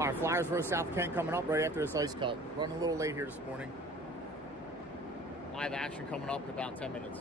All right, Flyers versus South Kent coming up right after this ice cut. Running a little late here this morning. Live action coming up in about 10 minutes.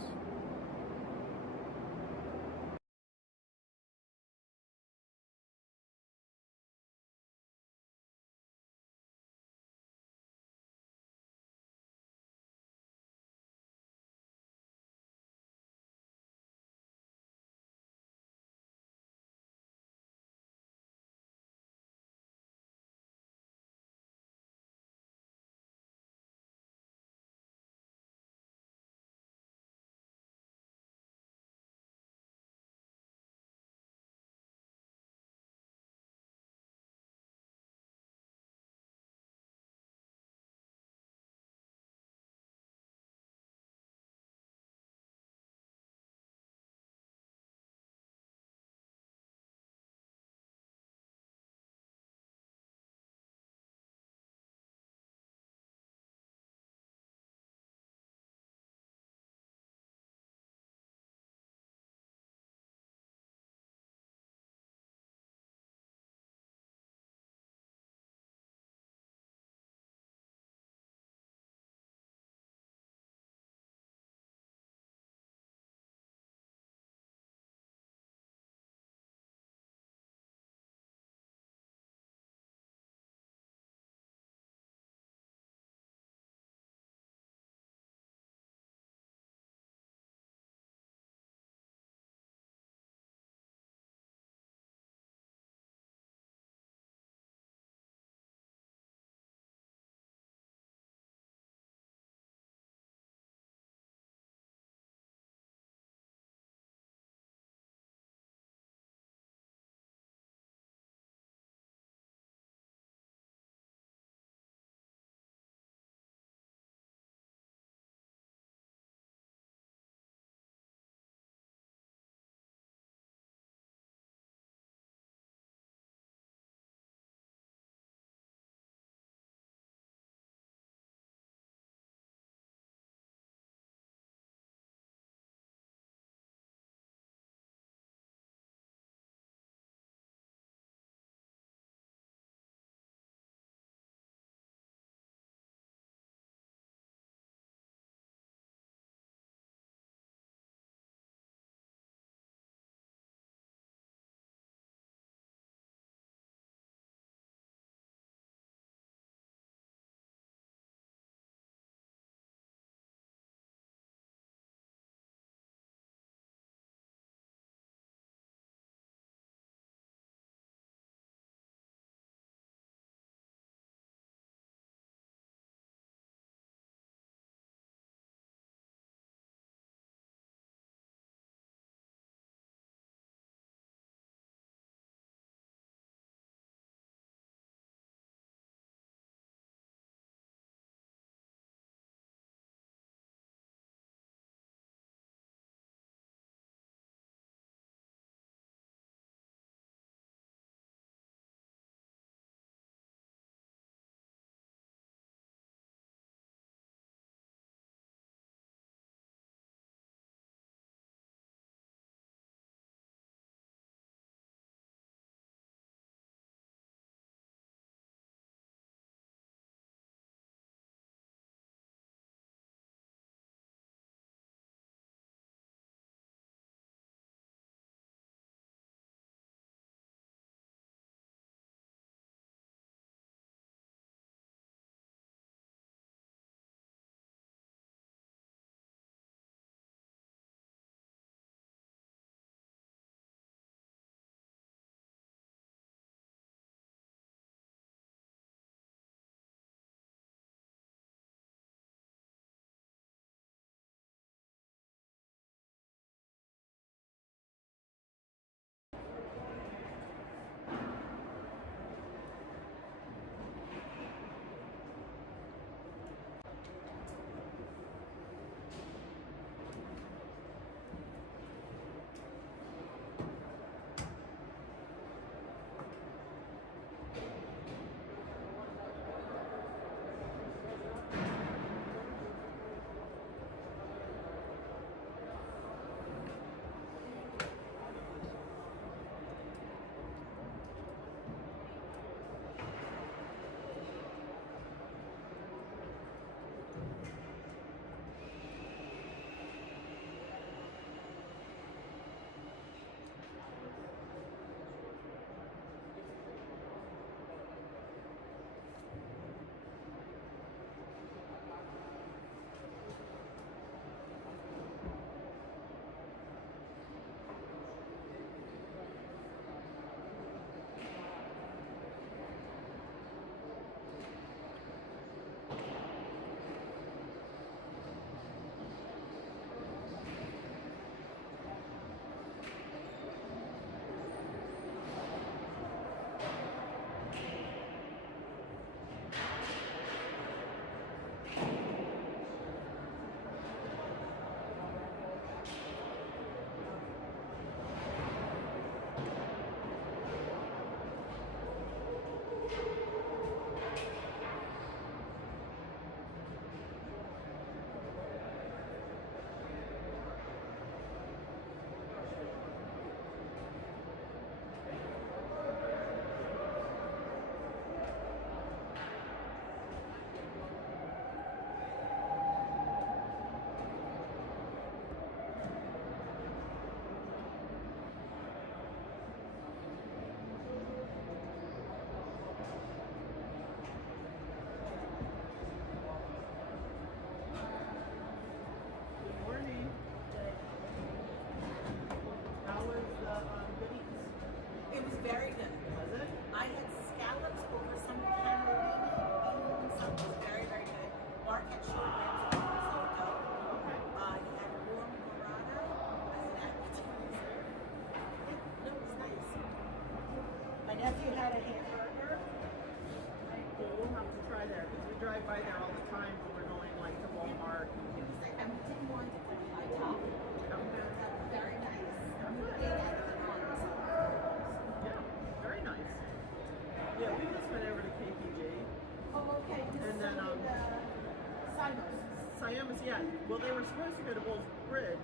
Miami's, yeah. Well, they were supposed to go to Bulls Bridge,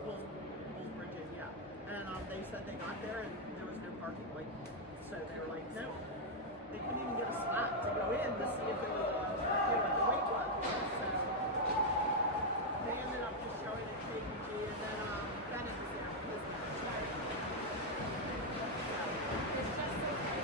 Bulls Bridge, yeah. And they said they got there and there was no parking. Like, so they were like, no. They couldn't even get a slot to go in to see if there was what the wait was. So they ended up just showing it KBG, and then Bennett was there because of the flight. It's just okay.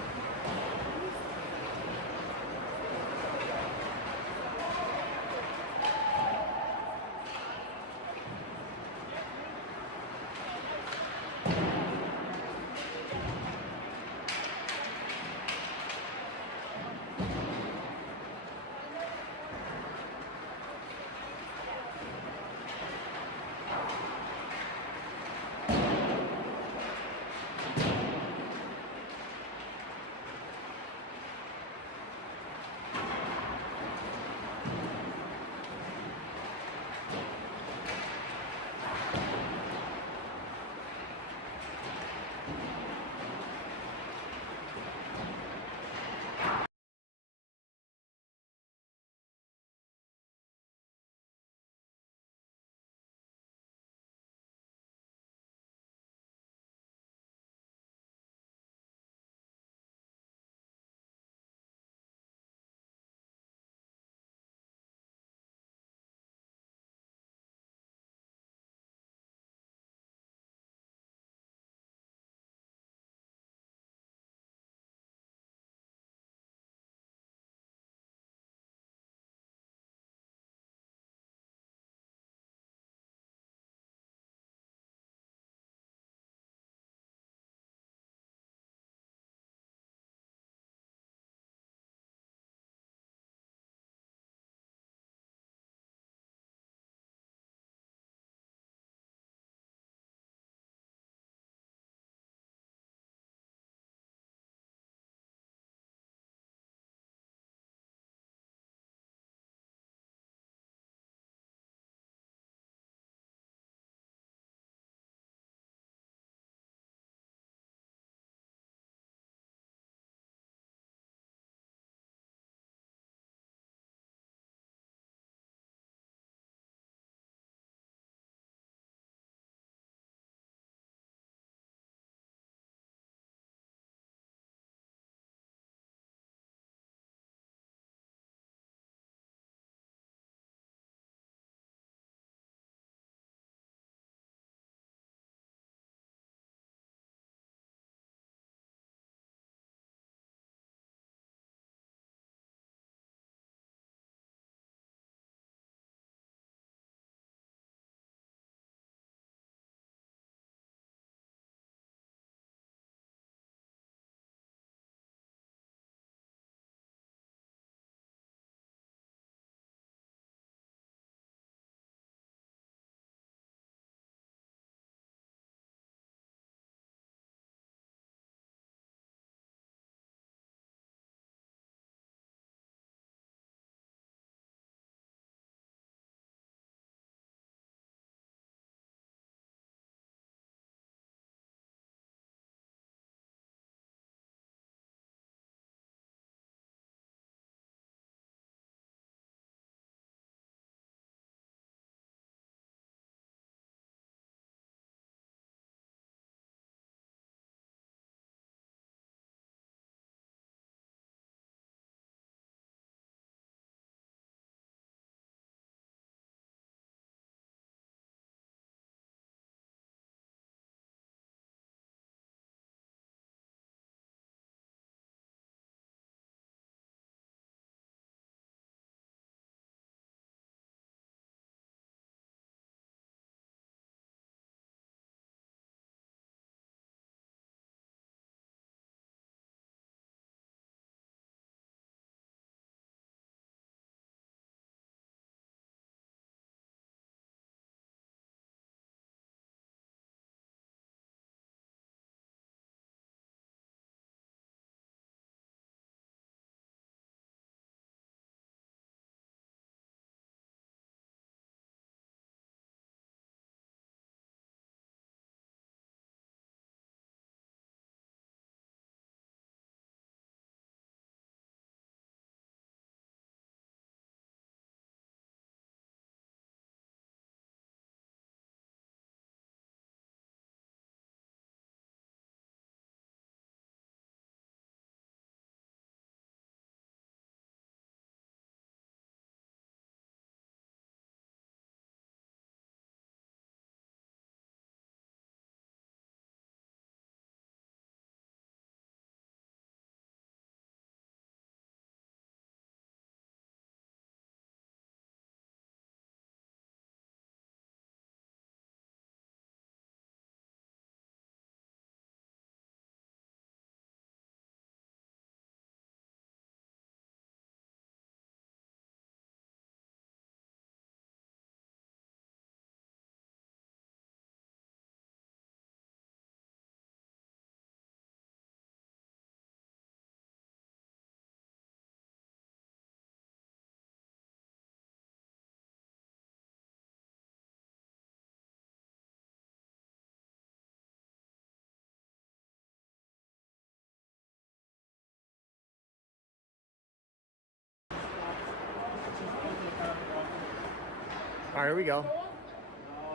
All right, here we go.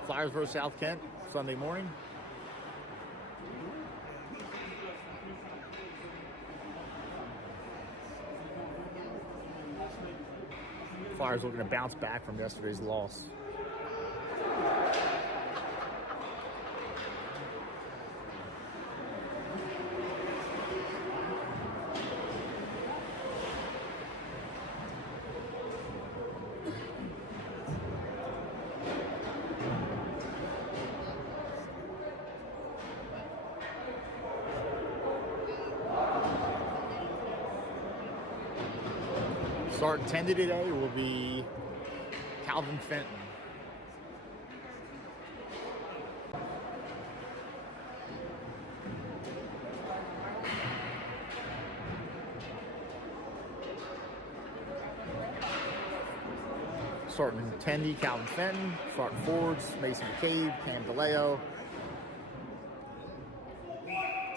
Flyers versus South Kent, Sunday morning. Flyers looking to bounce back from yesterday's loss. Starting 10 today will be Calvin Fenton. Starting 10 Calvin Fenton. Starting forwards, Mason McCabe, Cam DeLeo,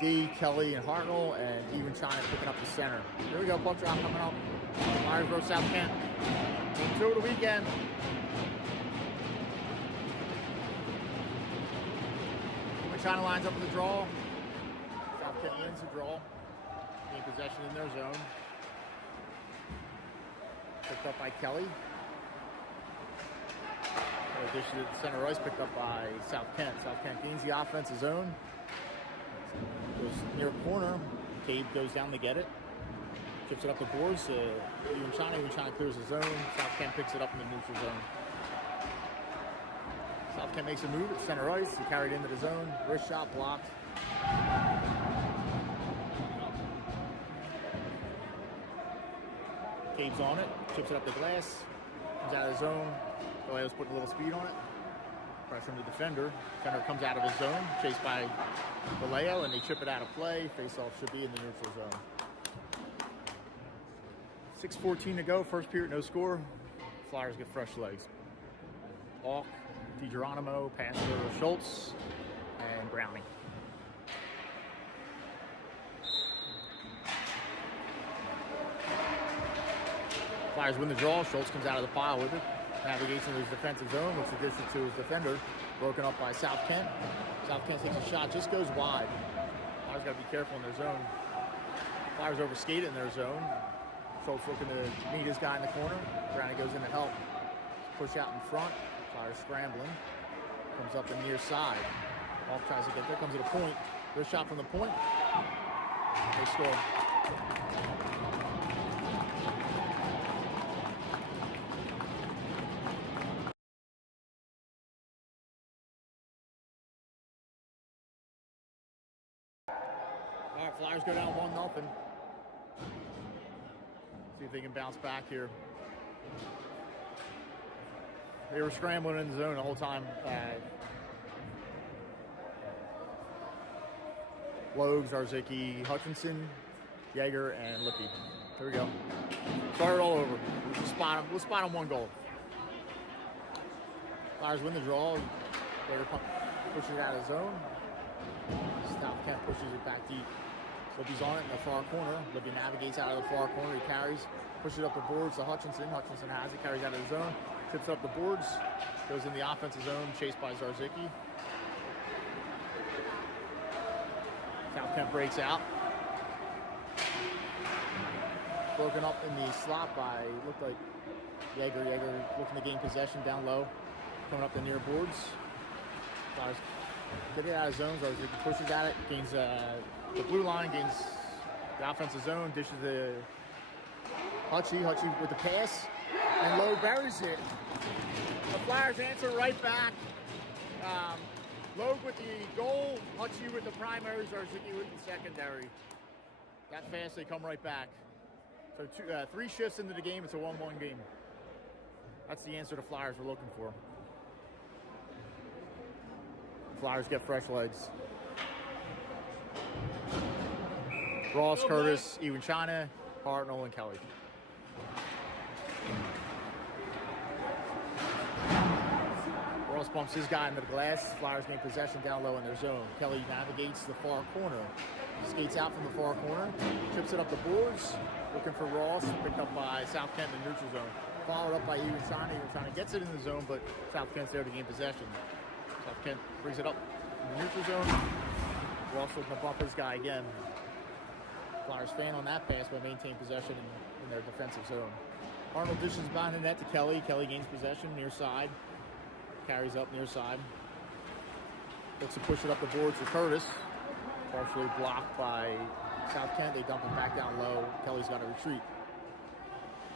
D, Kelly, and Hartnell, and even China picking up the center. Here we go, puck drop coming up. Flyers versus South Kent. Game 2 of the weekend. When China lines up with the draw, South Kent wins the draw. Gain possession in their zone. Picked up by Kelly. In addition to the center ice, picked up by South Kent. South Kent gains the offensive zone. Goes near corner. Cade goes down to get it. Chips it up the boards. Even China clears the zone. South Kent picks it up in the neutral zone. South Kent makes a move at center ice. He carried into the zone. Wrist shot blocked. Cade's on it. Chips it up the glass. Comes out of the zone. Deleo's putting a little speed on it. Pressure from the defender. Defender comes out of his zone. Chased by Deleo, and they chip it out of play. Face-off should be in the neutral zone. 6:14 to go. First period, no score. Flyers get fresh legs. Auk, DiGeronimo, Pastor, Schultz, and Brownie. Flyers win the draw. Schultz comes out of the pile with it. Navigates into his defensive zone, which is addition to his defender. Broken up by South Kent. South Kent takes a shot, just goes wide. Flyers got to be careful in their zone. Flyers overskate in their zone. Schultz looking to meet his guy in the corner. Brownie goes in to help. Push out in front. Flyers scrambling. Comes up the near side. Off tries to get there. Comes to the point. Wrist shot from the point. They score. All right, Flyers go down 1-0. See if they can bounce back here. They were scrambling in the zone the whole time. Logue, Zarzicki, Hutchinson, Yeager, and Lippy. Here we go. Start it all over. We'll spot them 1 goal. Flyers win the draw. Yeager pushes it out of the zone. South Kent pushes it back deep. Lippy's on it in the far corner. Lippy navigates out of the far corner. He carries, pushes up the boards to Hutchinson. Hutchinson has it, carries out of the zone. Tips up the boards. Goes in the offensive zone, chased by Zarzicki. South Kent breaks out. Broken up in the slot by, looked like Yeager. Yeager looking to gain possession down low. Coming up the near boards. Flyers get it out of zone. Zarzicki pushes at it, gains the blue line, gains the offensive zone, dishes the Hutchie with the pass, and Lowe buries it. The Flyers answer right back. Logue with the goal, Hutchie with the primary, Zarzicki with the secondary. That fast, they come right back. So 3 shifts into the game, it's a 1-1 game. That's the answer the Flyers were looking for. Flyers get fresh legs. Ross, Curtis, Ewan China, Hartnell, and Kelly. Ross bumps his guy into the glass. Flyers gain possession down low in their zone. Kelly navigates the far corner. Skates out from the far corner. Chips it up the boards. Looking for Ross. Picked up by South Kent in the neutral zone. Followed up by Iwatani. Iwatani gets it in the zone, but South Kent's there to gain possession. South Kent brings it up in the neutral zone. Ross looking to bump his guy again. Flyers fan on that pass, but maintain possession in their defensive zone. Arnold dishes behind the net to Kelly. Kelly gains possession near side. Carries up near side. Looks to push it up the boards to Curtis. Partially blocked by South Kent. They dump it back down low. Kelly's got to retreat.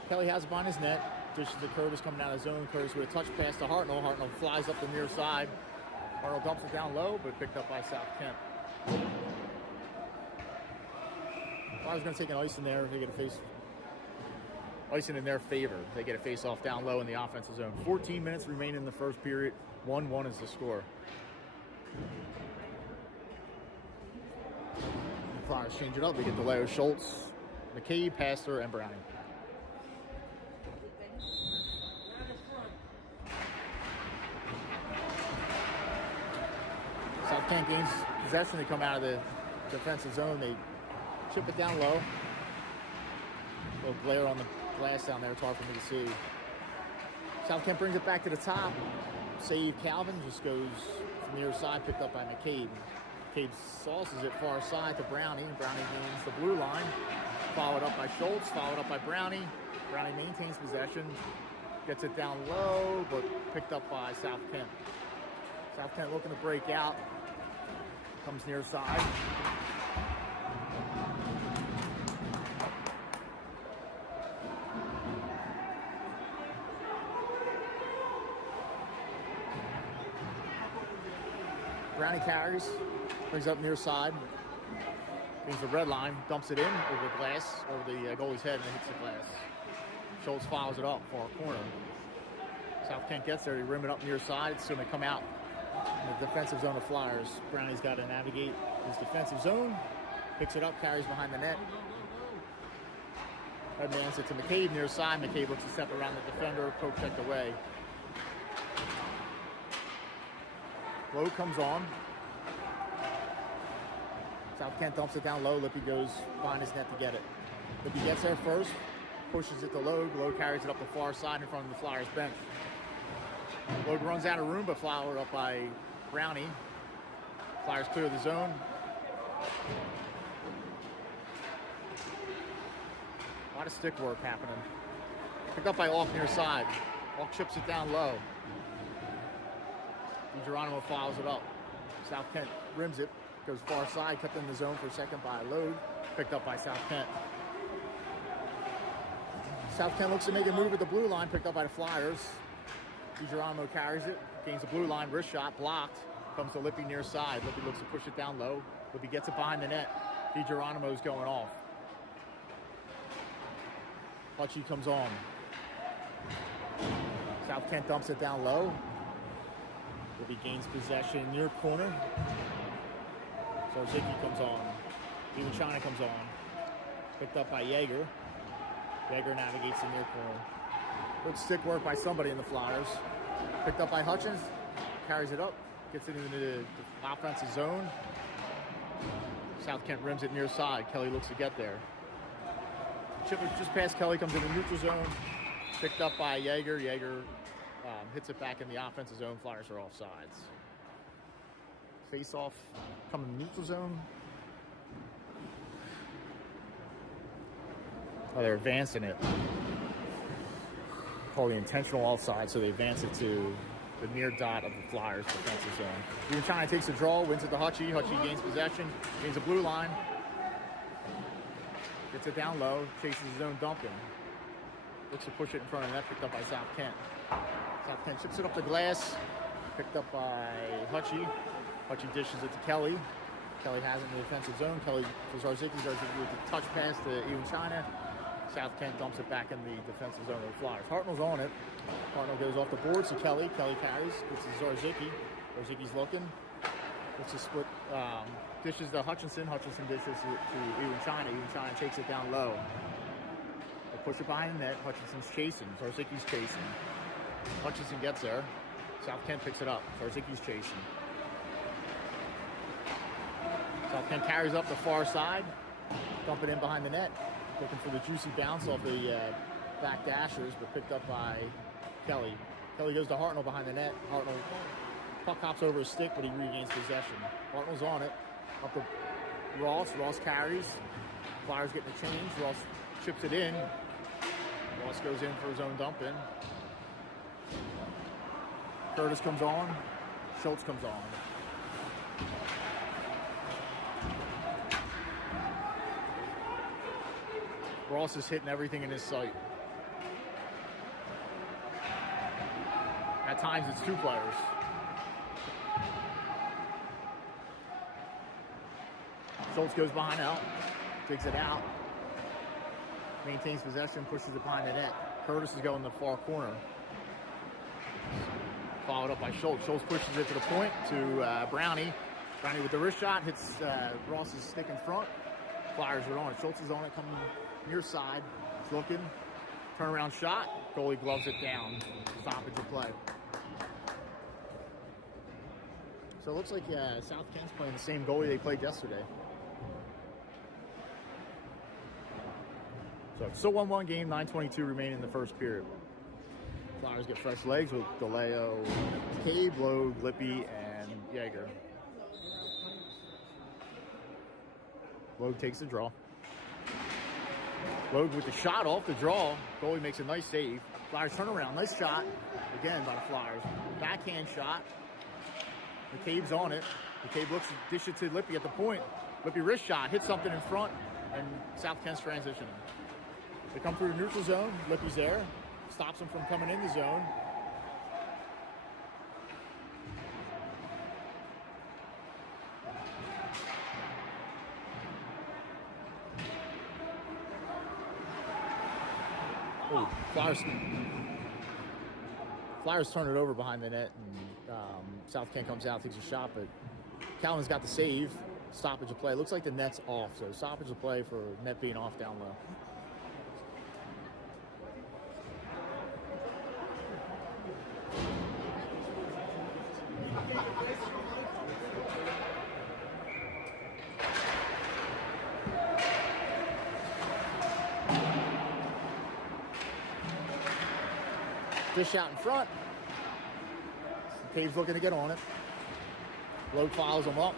Kelly has it behind his net. Dishes to Curtis coming out of zone. Curtis with a touch pass to Hartnell. Hartnell flies up the near side. Hartnell dumps it down low, but picked up by South Kent. Flyers going to take an ice in there. They get a face. Icing in their favor. They get a face-off down low in the offensive zone. 14 minutes remain in the first period. 1-1 is the score. The Flyers change it up. They get the Leo Schultz, McCabe, Pastor, and Browning. South Kent gains possession. They come out of the defensive zone. They chip it down low. A little glare on the glass down there. It's hard for me to see. South Kent brings it back to the top. Save Calvin. Just goes from the other side. Picked up by McCabe. McCabe sauces it far side to Brownie. Brownie gains the blue line. Followed up by Schultz. Followed up by Brownie. Brownie maintains possession. Gets it down low, but picked up by South Kent. South Kent looking to break out. Comes near side. Brownie carries, brings up near side, brings the red line, dumps it in over the glass, over the goalie's head, and it hits the glass. Schultz follows it up, far corner. South Kent gets there, they rim it up near side. It's going to come out in the defensive zone of Flyers. Brownie's got to navigate his defensive zone, picks it up, carries behind the net. Advances it to McCabe near side. McCabe looks to step around the defender, poke checked away. Low comes on. South Kent dumps it down low. Lippy goes behind his net to get it. Lippy gets there first, pushes it to Logue. Logue carries it up the far side in front of the Flyers bench. Logue runs out of room, but fouled up by Brownie. Flyers clear the zone. A lot of stick work happening. Picked up by Alk near side. Alk chips it down low. Geronimo fouls it up. South Kent rims it, goes far side, kept in the zone for a second by Logue, picked up by South Kent. South Kent looks to make a move at the blue line, picked up by the Flyers. Geronimo carries it, gains the blue line, wrist shot, blocked, comes to Lippy near side. Lippy looks to push it down low. Lippy gets it behind the net. Geronimo's going off. Hutchie comes on. South Kent dumps it down low. Lippy gains possession near corner. Zarzicki comes on. Iwatani comes on. Picked up by Yeager. Yeager navigates the near corner. Good stick work by somebody in the Flyers. Picked up by Hutchins. Carries it up. Gets it into the offensive zone. South Kent rims it near side. Kelly looks to get there. Chip just past Kelly, comes in the neutral zone. Picked up by Yeager. Yeager hits it back in the offensive zone. Flyers are offsides. Face off, coming in the neutral zone. Oh, they're advancing it. Call the intentional offside, so they advance it to the near dot of the Flyers defensive zone. Iwatani takes the draw, wins it to Hutchie. Hutchie gains possession, gains a blue line. Gets it down low, chases his own dumping. Looks to push it in front of the net, picked up by South Kent. South Kent chips it up the glass, picked up by Hutchie. Hutchie dishes it to Kelly. Kelly has it in the defensive zone. Kelly for Zarzicki. Zarzicki with the touch pass to Iwatani. South Kent dumps it back in the defensive zone of the Flyers. Hartnell's on it. Hartnell goes off the boards to Kelly. Kelly carries. It's to Zarzicki. Zarzicki's looking. It's a split. Dishes to Hutchinson. Hutchinson dishes to Iwatani. Iwatani takes it down low. They push it behind the net. Hutchinson's chasing. Zarzicki's chasing. Hutchinson gets there. South Kent picks it up. Zarzicki's chasing. South Kent carries up the far side. Dump it in behind the net. Looking for the juicy bounce off the back dashers, but picked up by Kelly. Kelly goes to Hartnell behind the net. Hartnell, puck hops over his stick, but he regains possession. Hartnell's on it. Up to Ross. Ross carries. Flyers getting the change. Ross chips it in. Ross goes in for his own dump in. Curtis comes on. Schultz comes on. Ross is hitting everything in his sight. At times it's two players. Schultz goes behind out, digs it out, maintains possession, pushes it behind the net. Curtis is going to the far corner. Followed up by Schultz. Schultz pushes it to the point to Brownie. Brownie with the wrist shot, hits Ross's stick in front. Flyers are on it. Schultz is on it, coming near side. He's looking. Turnaround shot. Goalie gloves it down. Stoppage of play. So it looks like South Kent's playing the same goalie they played yesterday. So it's still 1-1 game, 9:22 remaining in the first period. Flyers get fresh legs with DeLeo, Cabe, Logue, Lippy, and Yeager. Logue takes the draw. Logue with the shot off the draw. Goalie makes a nice save. Flyers turn around. Nice shot. Again by the Flyers. Backhand shot. McCabe's on it. McCabe looks to dish it to Lippy at the point. Lippy wrist shot. Hits something in front. And South Kent's transitioning. They come through the neutral zone. Lippy's there. Stops him from coming in the zone. Oh, Flyers turn it over behind the net, and South Kent comes out, takes a shot, but Calvin's got the save. Stoppage of play. Looks like the net's off, so stoppage of play for net being off down low. Dish out in front. Cave's looking to get on it. Logue follows him up.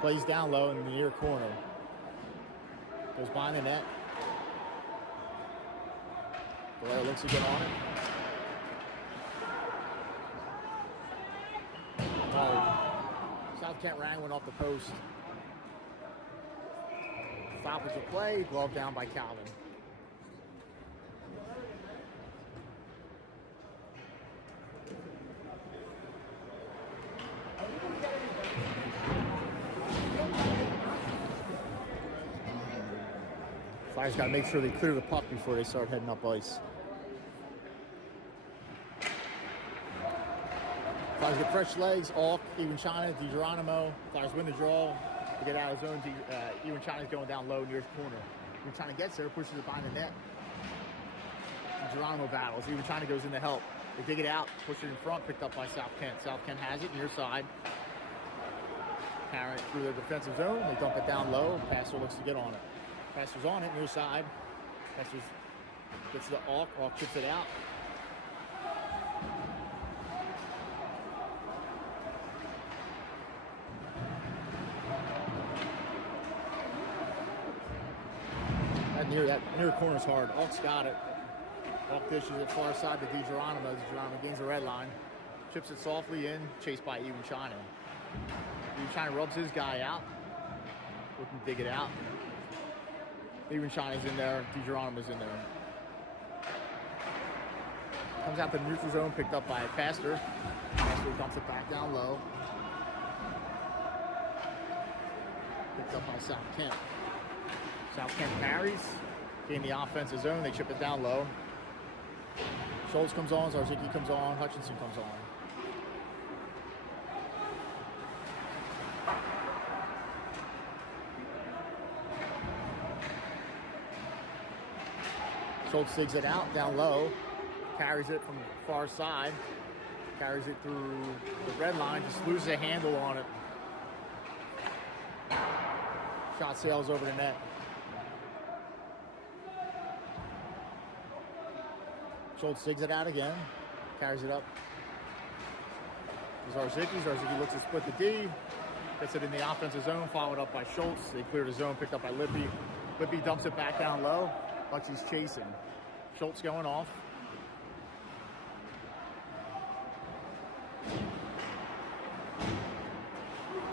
Plays down low in the near corner. Goes behind the net. Blair looks to get on it. South Kent rang one off the post. Stoppage of play, glove down by Calvin. Flyers got to make sure they clear the puck before they start heading up ice. Flyers get fresh legs. Alk, Even China, DiGeronimo. Flyers win the draw. They get out of zone. Even China's going down low nearest corner. Even China gets there, pushes it behind the net. DiGeronimo battles. Even China goes in to help. They dig it out, push it in front, picked up by South Kent. South Kent has it near side. Carrying it through their defensive zone. They dump it down low. Passer looks to get on it. Passer's on it, near side. Passer gets the Alk. Alk chips it out. That near corner's hard. Alk's got it. Alk dishes it far side to DiGeronimo. DiGeronimo gains the red line. Chips it softly in, chased by Even China. Even China rubs his guy out. Looking to dig it out. Even China's in there. DiGeronimo's in there. Comes out the neutral zone, picked up by Pastor. Pastor dumps it back down low. Picked up by South Kent. South Kent carries. In the offensive zone, they chip it down low. Schultz comes on, Zarzicki comes on, Hutchinson comes on. Schultz digs it out, down low, carries it from the far side. Carries it through the red line, just loses a handle on it. Shot sails over the net. Schultz digs it out again, carries it up. There's Zarzicki. Zarzicki looks to split the D, gets it in the offensive zone, followed up by Schultz. They clear the zone, picked up by Lippy. Lippy dumps it back down low. Butchie's chasing. Schultz going off.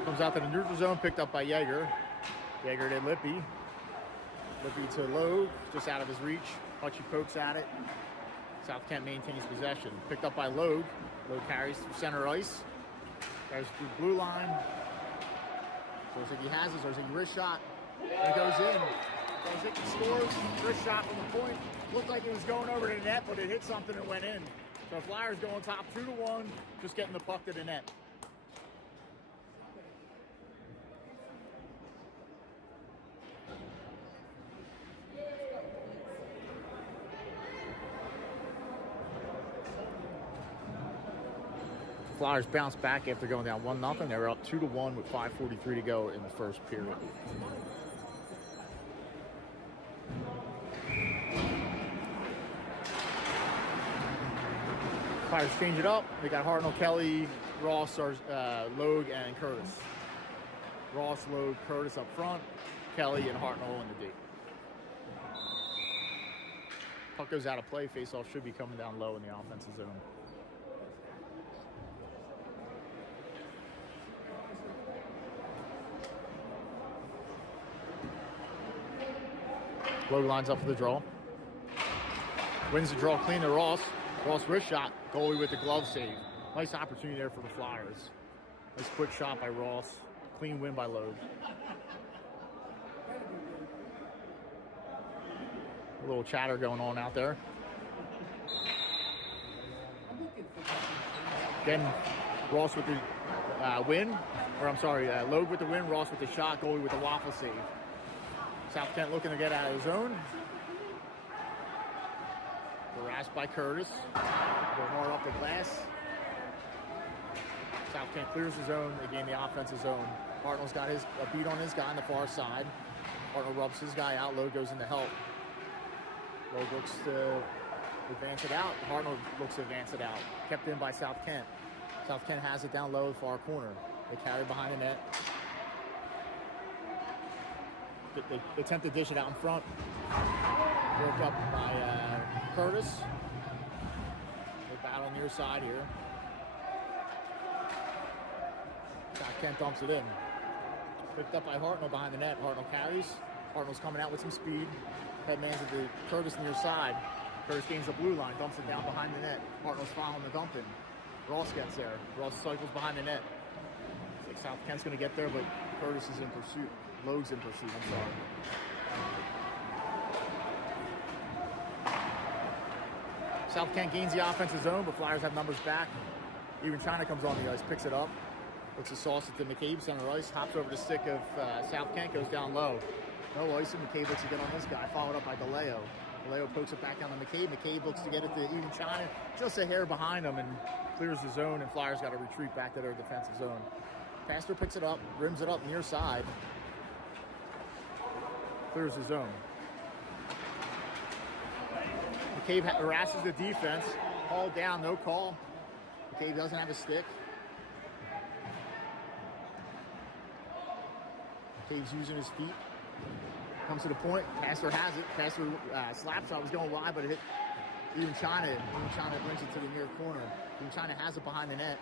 Comes out to the neutral zone, picked up by Jaeger. Jaeger to Lippy. Lippy to Logue, just out of his reach. Butchie pokes at it. South Kent maintains possession. Picked up by Logue. Logue carries through center ice. Carries through blue line. Zarzicki has it. Zarzicki wrist shot. And it goes in. Zarzicki scores. Wrist shot from the point. Looked like it was going over to the net, but it hit something and went in. So Flyers going top 2-1, just getting the puck to the net. Flyers bounce back after going down 1-0. They were up 2-1 with 5:43 to go in the first period. Flyers change it up. They got Hartnell, Kelly, Ross, Logue, and Curtis. Ross, Logue, Curtis up front. Kelly and Hartnell in the D. Puck goes out of play. Face-off should be coming down low in the offensive zone. Logue lines up for the draw. Wins the draw clean to Ross. Ross wrist shot. Goalie with the glove save. Nice opportunity there for the Flyers. Nice quick shot by Ross. Clean win by Logue. A little chatter going on out there. Again, Ross with the win. Or I'm sorry, Logue with the win. Ross with the shot. Goalie with the waffle save. South Kent looking to get out of the zone. Harassed by Curtis. Go hard off the glass. South Kent clears the zone. They gain the offensive zone. Hartnell's got a beat on his guy on the far side. Hartnell rubs his guy out. Logue goes in to help. Logue looks to advance it out. Hartnell looks to advance it out. Kept in by South Kent. South Kent has it down low, far corner. They carry behind the net. They attempt to dish it out in front. Broke up by Curtis. They battle near side here. South Kent dumps it in. Picked up by Hartnell behind the net. Hartnell carries. Hartnell's coming out with some speed. Headman's at the Curtis near side. Curtis gains the blue line, dumps it down behind the net. Hartnell's following the dump in. Ross gets there. Ross cycles behind the net. It's like South Kent's going to get there, but Curtis is in pursuit. Logue's in pursuit, I'm sorry. South Kent gains the offensive zone, but Flyers have numbers back. Even China comes on the ice, picks it up. Looks to sauce it to McCabe, center ice. Hops over the stick of South Kent, goes down low. No ice, and McCabe looks to get on this guy, followed up by DeLeo. DeLeo pokes it back down to McCabe. McCabe looks to get it to even China, just a hair behind him, and clears the zone, and Flyers got to retreat back to their defensive zone. Pastor picks it up, rims it up near side. Clears the zone. McCabe harasses the defense. Hauled down, no call. McCabe doesn't have a stick. McCabe's using his feet. Comes to the point. Pastor has it. Pastor slap shot was going wide, but it hit even China. Even China brings it to the near corner. Even China has it behind the net.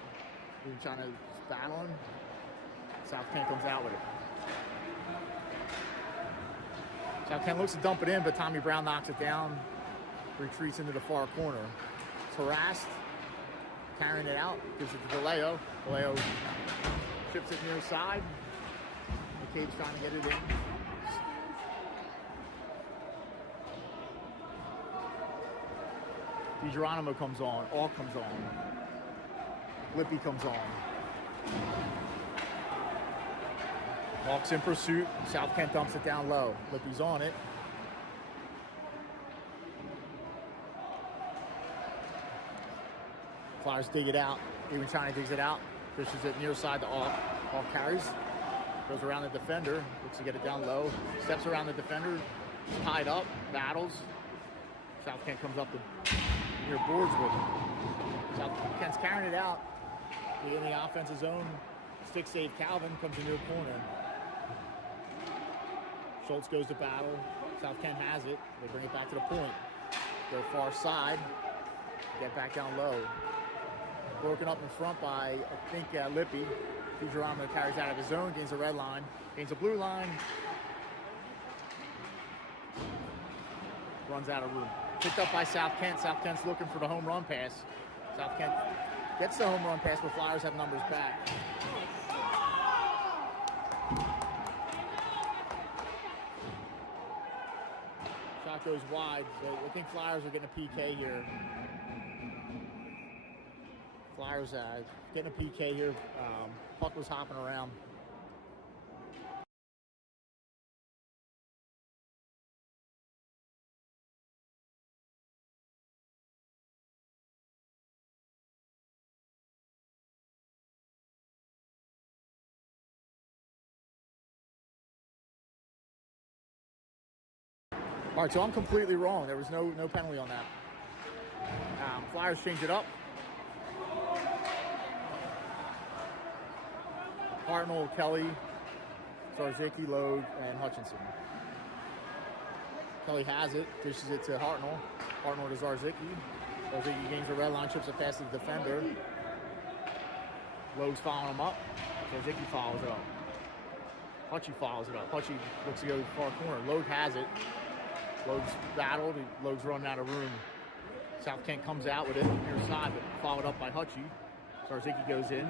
Even China battling. South Kent comes out with it. South Kent looks to dump it in, but Tommy Brown knocks it down. Retreats into the far corner. It's harassed. Carrying it out. Gives it to DeLeo. DeLeo chips it near side. McCabe's trying to get it in. DiGeronimo comes on. All comes on. Lippy comes on. Hawks in pursuit. South Kent dumps it down low. Lippy's on it. Flyers dig it out. Even China digs it out. Fishes it near side to off. Off carries. Goes around the defender. Looks to get it down low. Steps around the defender. Tied up. Battles. South Kent comes up to near boards with him. South Kent's carrying it out. In the offensive zone. Stick save Calvin comes into a corner. Schultz goes to battle. South Kent has it. They bring it back to the point. Go far side. Get back down low. Broken up in front by, I think, Lippy. Futurama carries out of his zone, gains the red line, gains the blue line. Runs out of room. Picked up by South Kent. South Kent's looking for the home run pass. South Kent gets the home run pass, but Flyers have numbers back. Shot goes wide, so I think Flyers are getting a PK here. Flyers getting a PK here. Puck was hopping around. All right, so I'm completely wrong. There was no penalty on that. Flyers change it up. Hartnell, Kelly, Zarzicki, Logue, and Hutchinson. Kelly has it, dishes it to Hartnell. Hartnell to Zarzicki. Zarzicki gains the red line, chips it past the defender. Logue's following him up. Zarzicki follows it up. Hutchie follows it up. Hutchie looks to go to the far corner. Logue has it. Logue's battled. Logue's running out of room. South Kent comes out with it near side, but followed up by Hutchie. Zarzicki goes in.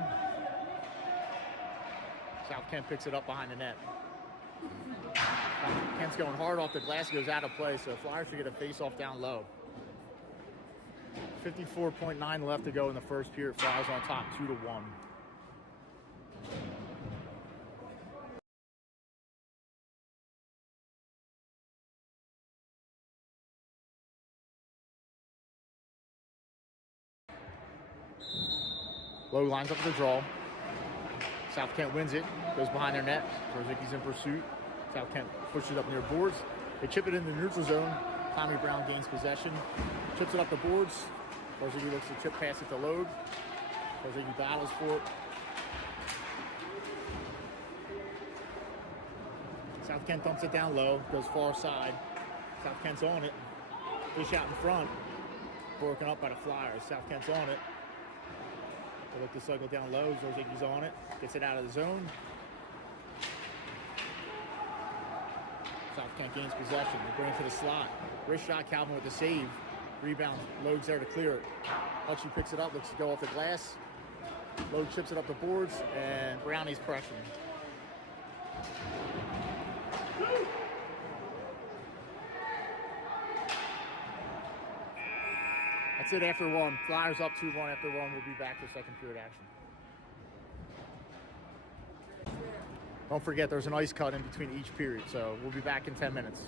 South Kent picks it up behind the net. Kent's going hard off the glass, goes out of play, so Flyers should get a face-off down low. 54.9 left to go in the first period. Flyers on top, 2-1. Lowe lines up for the draw. South Kent wins it, goes behind their net. Zarzicki's in pursuit. South Kent pushes it up near boards. They chip it in the neutral zone. Tommy Brown gains possession. Chips it up the boards. Zarzicki looks to chip pass it to Logue. Zarzicki battles for it. South Kent dumps it down low, goes far side. South Kent's on it. Dish out in front. Broken up by the Flyers. South Kent's on it. They look to cycle down low. Zarzicki's on it. Gets it out of the zone. South Kent gains possession. They bring it to the slot. Wrist shot, Calvin with the save. Rebound. Logue's there to clear it. Hutchie picks it up. Looks to go off the glass. Logue chips it up the boards. And Brownie's pressuring. That's it after one. Flyers up 2-1 after one. We'll be back for second period action. Don't forget there's an ice cut in between each period, so we'll be back in 10 minutes.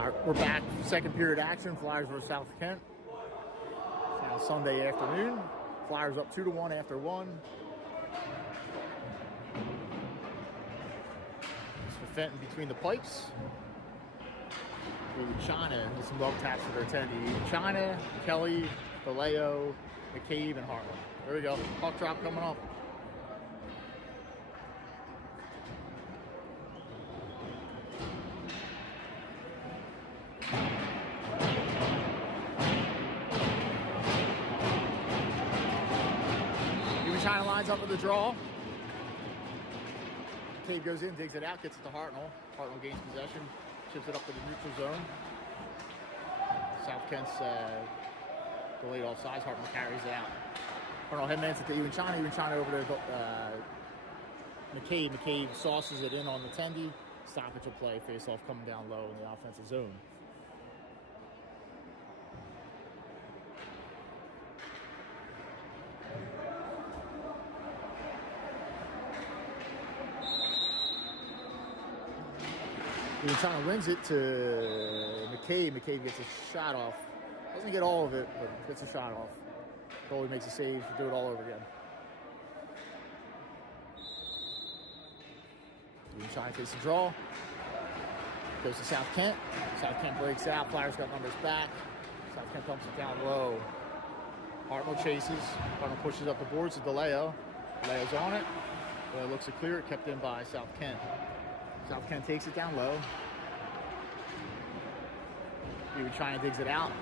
We're back. Second period action. Flyers versus South Kent. It's now Sunday afternoon. Flyers up 2-1 after one. It's for Fenton between the pipes. China with some love taps for their attendee. China, Kelly, DeLeo, McCabe, and Hartman. There we go. Puck drop coming up. China lines up for the draw. McCabe goes in, digs it out, gets it to Hartnell. Hartnell gains possession, chips it up to the neutral zone. South Kent's delayed offsides. Hartnell carries it out. Hartnell headmans it to Ewan China. Ewan China over to McCabe. McCabe sauces it in on the tendy. Stoppage of play. Face-off coming down low in the offensive zone. Ewan China wins it to McCabe. McCabe gets a shot off. Doesn't get all of it, but gets a shot off. Goalie makes a save to do it all over again. Ewan China takes the draw. Goes to South Kent. South Kent breaks out. Flyers got numbers back. South Kent dumps it down low. Hartnell chases. Hartnell pushes up the boards to DeLeo. DeLeo's on it. DeLeo looks to clear it. Kept in by South Kent. South Kent takes it down low. Ewan China digs it out.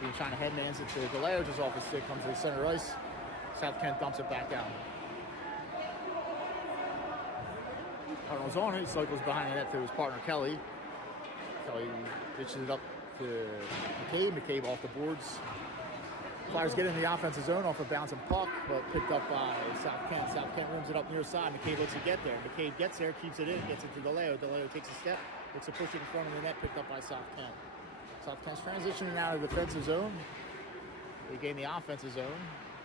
Ewan China headmans it to DeLeo, just off his stick, comes to the center ice. South Kent dumps it back out. Hartnell's on it. He cycles behind the net to his partner Kelly. Kelly ditches it up to McCabe. McCabe off the boards. Flyers get in the offensive zone off a bouncing puck, but picked up by South Kent. South Kent rims it up near side. McCabe looks to get there. McCabe gets there, keeps it in, gets it to DeLeo. DeLeo takes a step, looks to push it in front of the net, picked up by South Kent. South Kent's transitioning out of the defensive zone. They gain the offensive zone.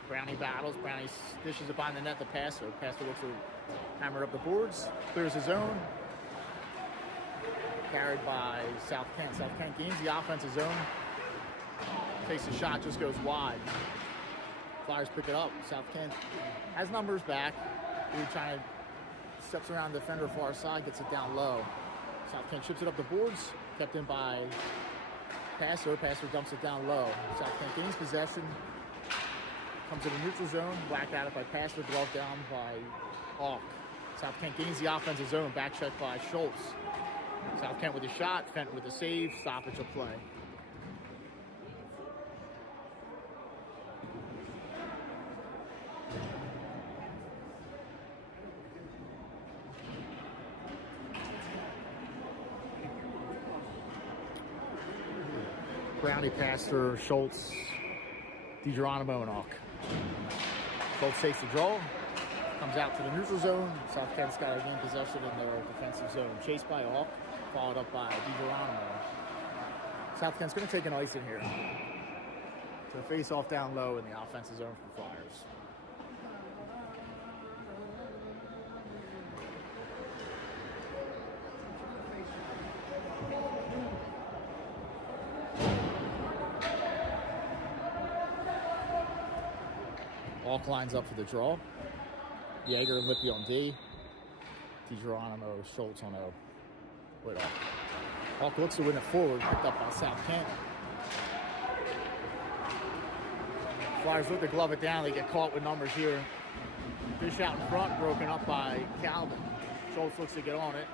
Brownie battles. Brownie dishes it behind the net to Passer. Passer looks to hammer up the boards, clears the zone. Carried by South Kent. South Kent gains the offensive zone. Takes a shot, just goes wide. Flyers pick it up. South Kent has numbers back. Ewan China steps around the defender far side, gets it down low. South Kent chips it up the boards, kept in by Passer. Passer dumps it down low. South Kent gains possession, comes to the neutral zone, whacked at it by Passer, glove down by Hawk. South Kent gains the offensive zone, back check by Schultz. South Kent with a shot, Fenton with a save, stoppage of play. Brownie, Pastor, Schultz, DiGeronimo, and Hawk. Schultz takes the draw, comes out to the neutral zone. South Kent's got to gain possession in their defensive zone. Chased by Hawk, followed up by DiGeronimo. South Kent's going to take an ice in here. To face off down low in the offensive zone for the Flyers. Hawk lines up for the draw. Yeager and Lippy on D. DiGeronimo, Schultz on O. Wait off. Hawk looks to win it forward, picked up by South Kent. Flyers look to glove it down. They get caught with numbers here. Fish out in front, broken up by Calvin. Schultz looks to get on it.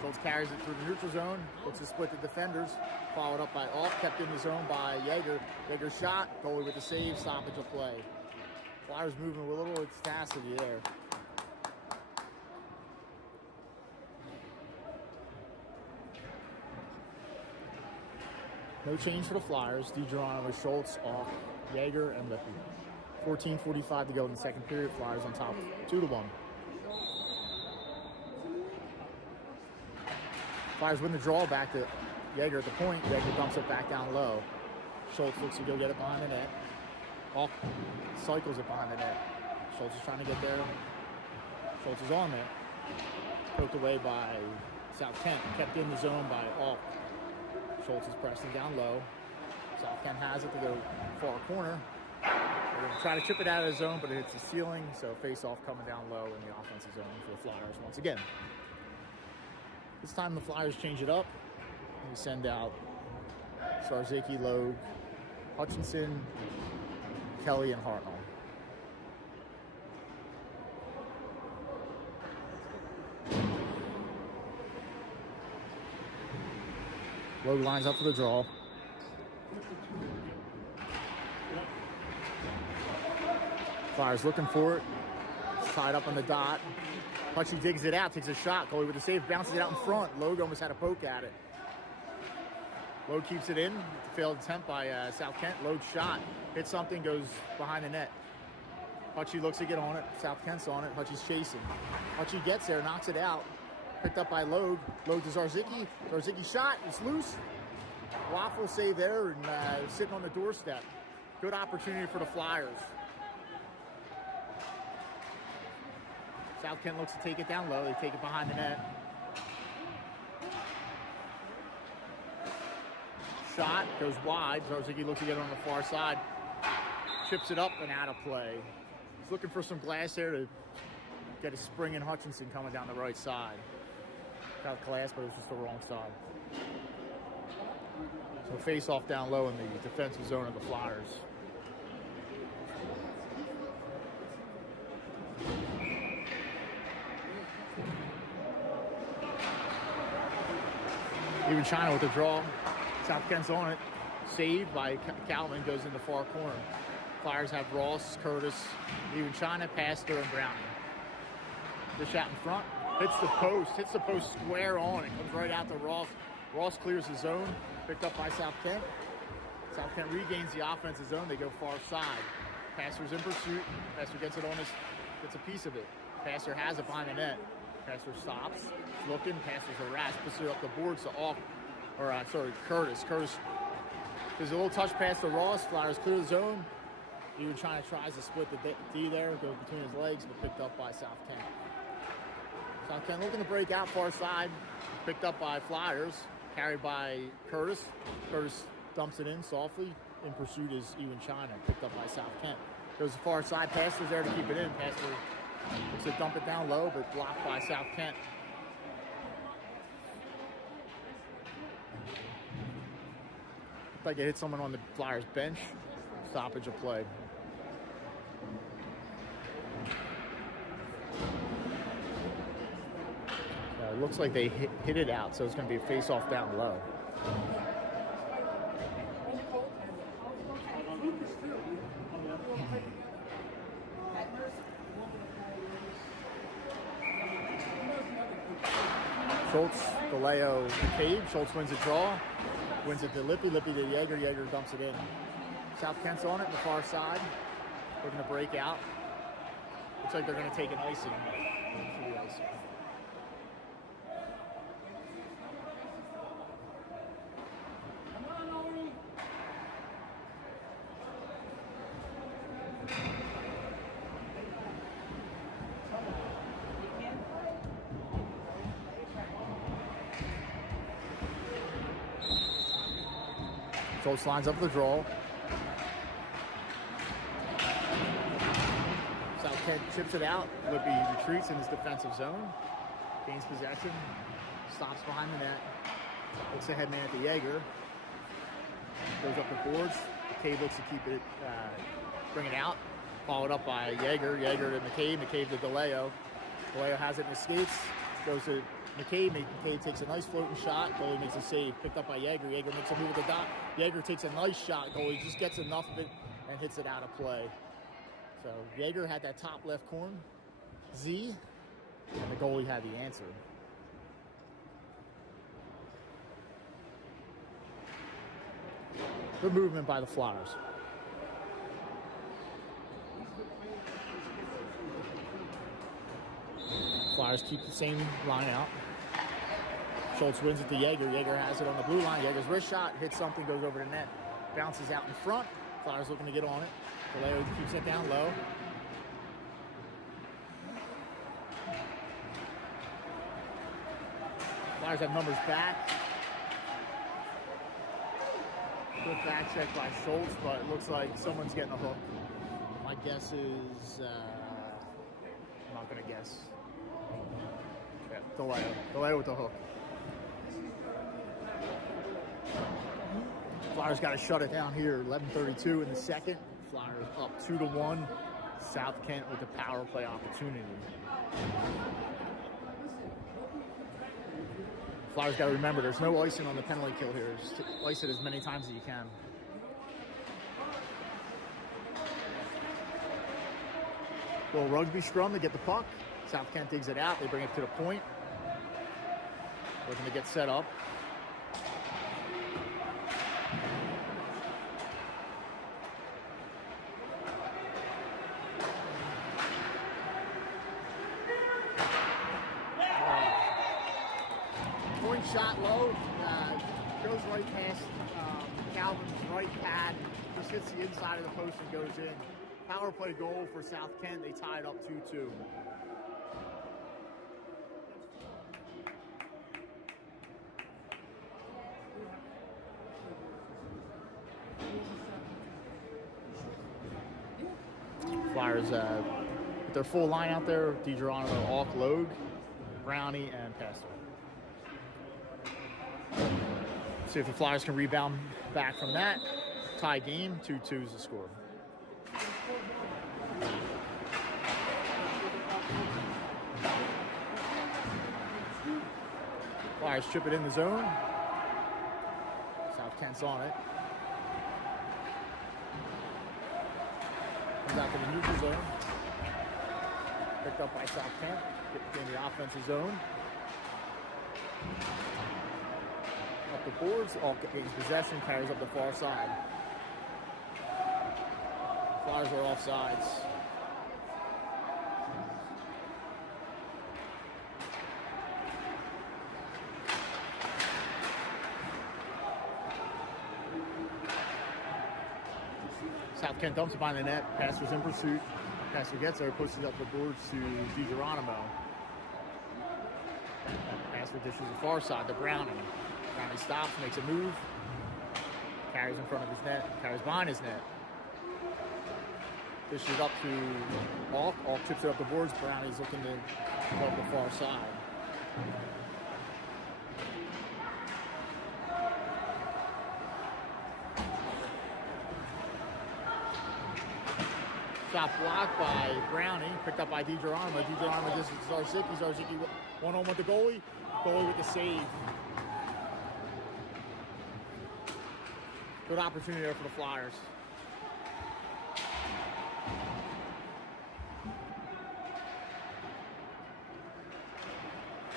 Schultz carries it through the neutral zone. Looks to split the defenders. Followed up by Hawk, kept in the zone by Yeager. Yeager shot, goalie with the save, stoppage of play. Flyers moving with a little ecstasy there. No change for the Flyers. DiGeronimo, Schultz, Hawk, Yeager, and Lippy. 14:45 to go in the second period. Flyers on top 2-1. Flyers win the draw back to Yeager at the point. Yeager dumps it back down low. Schultz looks to go get it behind the net. Hawk cycles it behind the net. Schultz is trying to get there. Schultz is on there. Poked away by South Kent. Kept in the zone by Hawk. Schultz is pressing down low. South Kent has it to go far corner. They're going to try to chip it out of the zone, but it hits the ceiling, so face-off coming down low in the offensive zone for the Flyers once again. This time the Flyers change it up. They send out Zarzicki, Logue, Hutchinson, Kelly, and Hartnell. Logue lines up for the draw. Flyers looking for it. Tied up on the dot. Hutchie digs it out, takes a shot. Goalie with the save, bounces it out in front. Logue almost had a poke at it. Logue keeps it in. Failed attempt by South Kent. Logue shot. Hits something, goes behind the net. Hutchie looks to get on it. South Kent's on it. Hutchie's chasing. Hutchie gets there, knocks it out. Picked up by Logue. Logue to Zarzicki. Zarzicki shot. It's loose. Waffle save there and sitting on the doorstep. Good opportunity for the Flyers. South Kent looks to take it down low. They take it behind the net. Shot goes wide. Zarzicki looks to get it on the far side. Chips it up and out of play. He's looking for some glass there to get a spring in Hutchinson coming down the right side. Got glass, but it was just the wrong side. So face off down low in the defensive zone of the Flyers. Even China with the draw. South Kent's on it. Saved by Calvin, goes in the far corner. Flyers have Ross, Curtis, even China, Pastor, and Browning. The shot in front. Hits the post square on. It comes right out to Ross. Ross clears the zone. Picked up by South Kent. South Kent regains the offensive zone. They go far side. Pastor's in pursuit. Pastor gets it on gets a piece of it. Pastor has it behind the net. Pastor stops. He's looking. Pastor's harassed. Puts it up the boards to Curtis. Curtis does a little touch pass to Ross. Flyers clear the zone. Even China tries to split the D there. Goes between his legs, but picked up by South Kent. South Kent looking to break out far side. Picked up by Flyers. Carried by Curtis. Curtis dumps it in softly. In pursuit is Ewan China. Picked up by South Kent. Goes the far side. Pastor's there to keep it in. Pastor looks to dump it down low, but blocked by South Kent. Looked like it hit someone on the Flyers bench. Stoppage of play. It looks like they hit it out, so it's going to be a face-off down low. Schultz, DeLeo, McCabe. Schultz wins a draw. Wins it to Lippy. Lippy to Yeager. Yeager dumps it in. South Kent's on it on the far side. They're going to break out. Looks like they're going to take an icing. Schultz lines up the draw. South Kent chips it out. Lippy retreats in his defensive zone. Gains possession. Stops behind the net. Looks ahead man at the Yeager. Goes up the boards. McCabe looks to keep it, bring it out. Followed up by Yeager. Yeager to McCabe. McCabe to DeLeo. DeLeo has it in his skates. Goes to McCabe. McCabe takes a nice floating shot. Goalie makes a save. Picked up by Yeager. Yeager makes a move with the dot. Yeager takes a nice shot. Goalie just gets enough of it and hits it out of play. So Yeager had that top left corner. Z. And the goalie had the answer. Good movement by the Flyers. Flyers keep the same line out. Schultz wins it to Yeager. Yeager has it on the blue line. Yeager's wrist shot hits something, goes over the net. Bounces out in front. Flyers looking to get on it. DeLeo keeps it down low. Flyers have numbers back. Quick back check by Schultz, but it looks like someone's getting a hook. My guess is, I'm not going to guess. Yeah, delay with the hook. Flyers got to shut it down here. 11:32 in the second. Flyers up 2-1. South Kent with the power play opportunity. Flyers got to remember there's no icing on the penalty kill here. Just ice it as many times as you can. Little rugby scrum to get the puck. South Kent digs it out. They bring it to the point. Looking to get set up. Point shot low. Goes right past Calvin's right pad. Just hits the inside of the post and goes in. Power play goal for South Kent. They tied up 2-2. Flyers with their full line out there: DiGeronimo, Alk, Logue, Brownie, and Pastor. See if the Flyers can rebound back from that. Tie game, 2-2 is the score. Flyers chip it in the zone. South Kent's on it. Comes out to the neutral zone. Picked up by South Kent. Get in the offensive zone. Up the boards. All gains possession. Carries up the far side. Flyers are offsides. South Kent dumps it behind the net. Passer's in pursuit. Passer gets there, pushes up the boards to DiGeronimo. Passer dishes the far side to Brownie. Brownie stops, makes a move. Carries in front of his net. Carries behind his net. Dishes up to Alk. Alk chips it up the boards. Brownie's looking to go up the far side. Shot blocked by Brownie, picked up by DiGeronimo. DiGeronimo just Zarzicki. Zarzicki one-on-one with the goalie. Goalie with the save. Good opportunity there for the Flyers.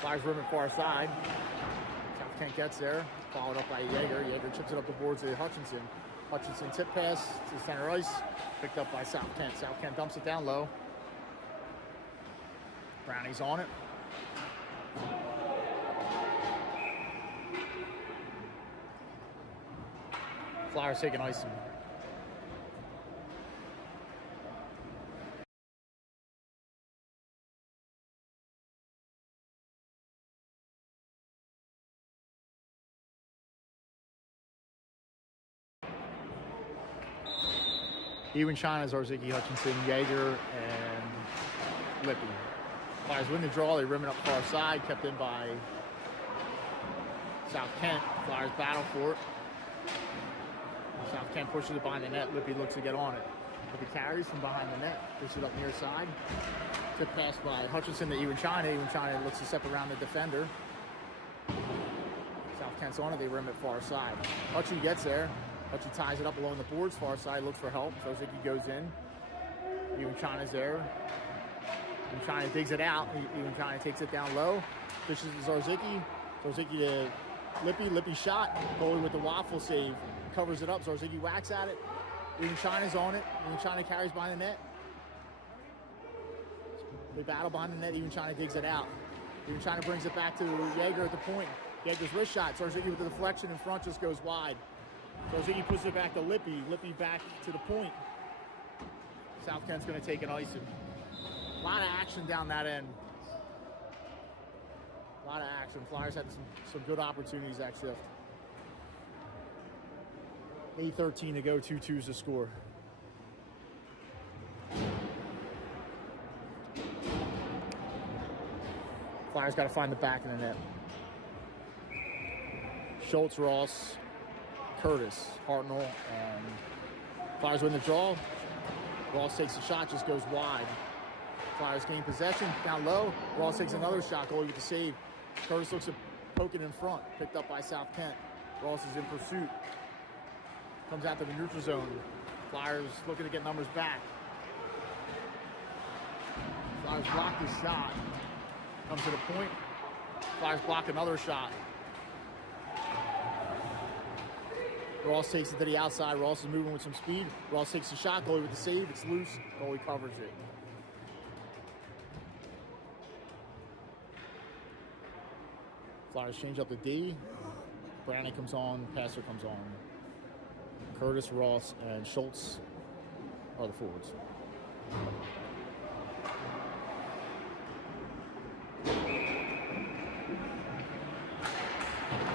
Flyers rimming far side. South Kent gets there. Followed up by Yeager. Yeager chips it up the boards to Hutchinson. Hutchinson tip pass to center ice. Picked up by South Kent. South Kent dumps it down low. Brownie's on it. Flyers taking icing. Ewan China, Zarzicki, Hutchinson, Yeager, and Lippy. Flyers win the draw. They rim it up far side. Kept in by South Kent. Flyers battle for it. South Kent pushes it behind the net. Lippy looks to get on it. Lippy carries from behind the net. Pushes it up near side. Tip pass by Hutchinson to Ewan China. Ewan China looks to step around the defender. South Kent's on it. They rim it far side. Hutchy gets there. Hutchy ties it up along the boards, far side, looks for help. Zarzicki goes in. Ewan China's there. Ewan China digs it out. Ewan China takes it down low. Pushes to Zarzicki. Zarzicki to Lippy. Lippy shot. Goalie with the waffle save. Covers it up. Zarzicki whacks at it. Ewan China's on it. Ewan China carries behind the net. They battle behind the net. Ewan China digs it out. Ewan China brings it back to Yeager at the point. Yeager's wrist shot. Zarzicki with the deflection in front just goes wide. Zarzicki pushes it back to Lippy. Lippy back to the point. South Kent's going to take an icing. A lot of action down that end. A lot of action. Flyers had some good opportunities that shift. 8:13 to go, 2-2's the score. Flyers got to find the back of the net. Schultz, Ross, Curtis, Hartnell, and Flyers win the draw. Ross takes a shot, just goes wide. Flyers gain possession, down low. Ross takes another shot, goalie with the save. Curtis looks at poking in front, picked up by South Kent. Ross is in pursuit. Comes out to the neutral zone. Flyers looking to get numbers back. Flyers block the shot. Comes to the point. Flyers block another shot. Ross takes it to the outside. Ross is moving with some speed. Ross takes the shot. Goalie with the save. It's loose. Goalie covers it. Flyers change up the D. Brownie comes on. Passer comes on. Curtis, Ross, and Schultz are the forwards.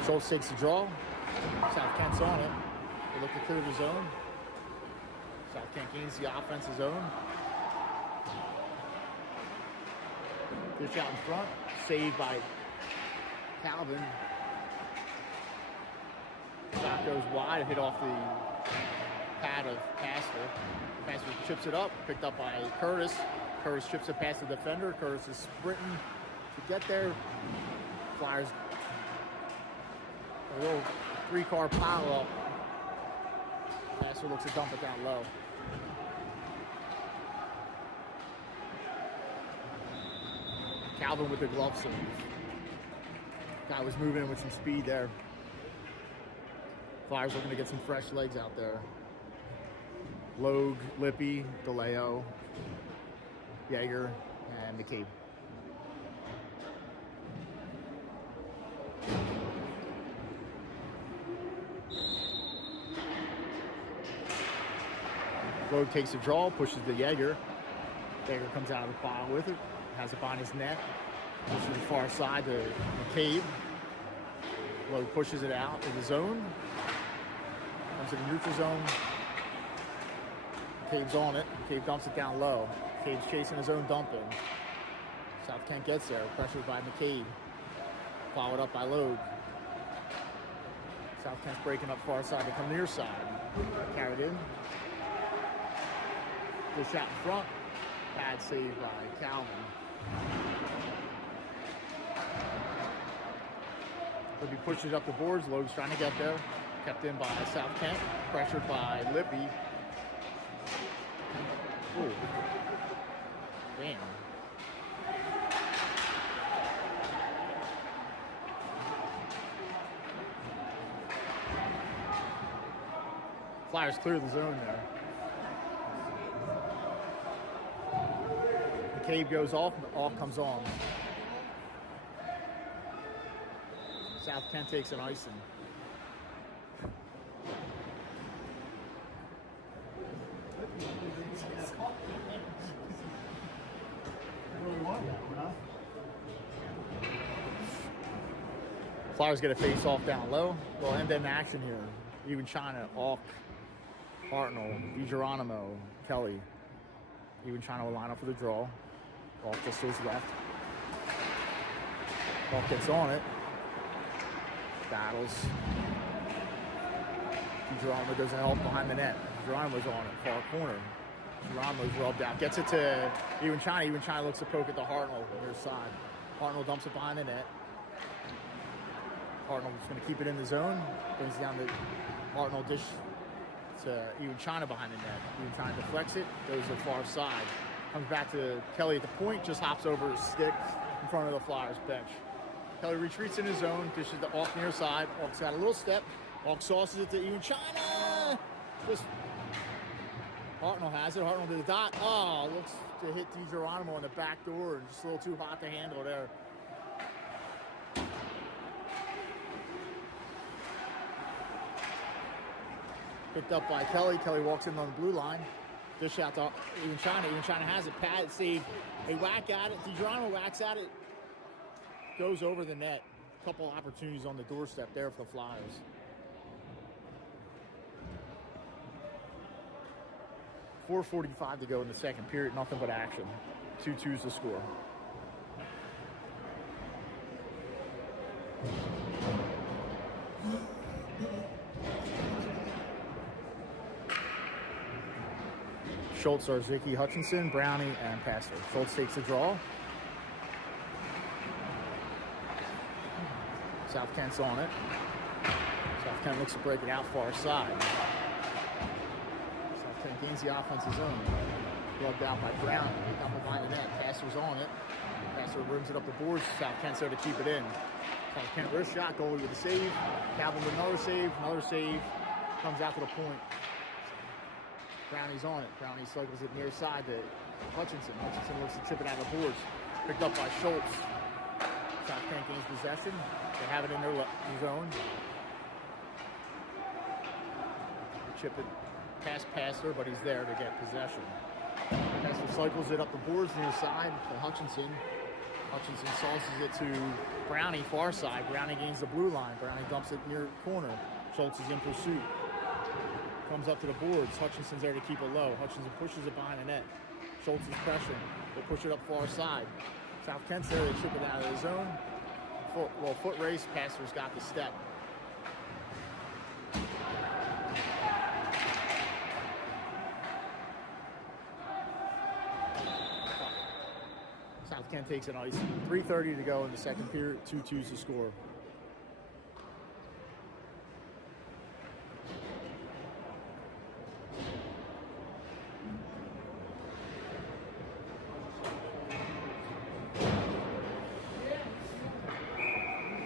Schultz takes the draw. South Kent's on it. They look to clear the zone. South Kent gains the offensive zone. Dish out in front. Saved by Calvin. Shot goes wide. Hit off the pad of Pastor. Pastor chips it up. Picked up by Curtis. Curtis chips it past the defender. Curtis is sprinting to get there. Flyers a little three-car pile-up. Passer looks to dump it down low. Calvin with the glove save. Guy was moving in with some speed there. Flyers looking to get some fresh legs out there. Logue, Lippy, DeLeo, Yeager, and McCabe. Logue takes a draw, pushes to Yeager. Yeager comes out of the pile with it, has it behind his net, pushes to the far side to McCabe. Logue pushes it out to the zone, comes to the neutral zone. McCabe's on it. McCabe dumps it down low. McCabe's chasing his own dumping. South Kent gets there, pressured by McCabe. Followed up by Logue. South Kent's breaking up far side to come near side. Carried in. Good shot in front. Bad save by Calvin. Lippy pushes up the boards. Logue's trying to get there. Kept in by South Kent. Pressured by Lippy. Ooh. Damn. Flyers clear the zone there. McCabe goes off comes on. South Kent takes an icing. Flyers get a face off down low. We'll end in action here. Even China, Auk, Hartnell, DiGeronimo, Kelly. Even China will line up for the draw. Auk just goes left. Auk gets on it. Battles. DiGeronimo doesn't help behind the net. DiGeronimo's on it, far corner. DiGeronimo's rubbed out. Gets it to Even China. Even China looks to poke at the Hartnell near side. Hartnell dumps it behind the net. Hartnell's going to keep it in the zone. Brings it down to Hartnell dish to Even China behind the net. Even China deflects it. Goes to the far side. Comes back to Kelly at the point. Just hops over his stick in front of the Flyers bench. Kelly retreats in his zone. Dishes to Auk near side. Auk's got a little step. Auk sauces it to Even China. Just Hartnell has it. Hartnell to the dot. Oh, looks to hit DiGeronimo on the back door. And just a little too hot to handle there. Picked up by Kelly. Kelly walks in on the blue line. Dish out to Even China. Even China has it. Pad save. They whack at it. DiGeronimo whacks at it. Goes over the net. A couple opportunities on the doorstep there for the Flyers. 4:45 to go in the second period. Nothing but action. 2-2's the score. Schultz, Arzicki, Hutchinson, Brownie, and Pastor. Schultz takes the draw. South Kent's on it. South Kent looks to break it out far side. South Kent gains the offensive zone. Lugged out by Brown. Down behind the net. Pastor's on it. Pastor rims it up the boards. South Kent's there to keep it in. South Kent wrist shot. Goalie with a save. Calvin with another save. Another save. Comes out to the point. Brownie's on it. Brownie cycles it near side to Hutchinson. Hutchinson looks to tip it out of the boards. Picked up by Schultz. South Kent gains possession. They have it in their zone. Chip it past Pastor, but he's there to get possession. Pastor cycles it up the boards near side to Hutchinson. Hutchinson sauces it to Brownie, far side. Brownie gains the blue line. Brownie dumps it near corner. Schultz is in pursuit. Comes up to the boards. Hutchinson's there to keep it low. Hutchinson pushes it behind the net. Schultz is pressuring. They push it up far side. South Kent's there. They chip it out of the zone. Foot race. Pastor's got the step. South Kent takes an ice. 3:30 to go in the second period. 2-2's the score.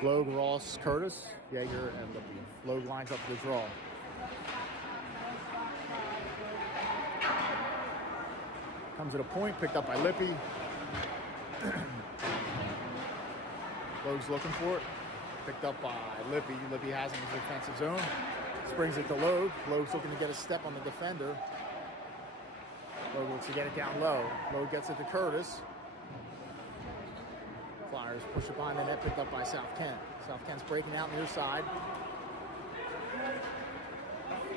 Logue, Ross, Curtis, Yeager, and Lippy. Logue lines up for the draw. Comes at a point, picked up by Lippy. Logue's looking for it. Picked up by Lippy. Lippy has him in his defensive zone. Springs it to Logue. Logue's looking to get a step on the defender. Logue looks to get it down low. Logue gets it to Curtis. Flyers push it behind the net, picked up by South Kent. South Kent's breaking out near side.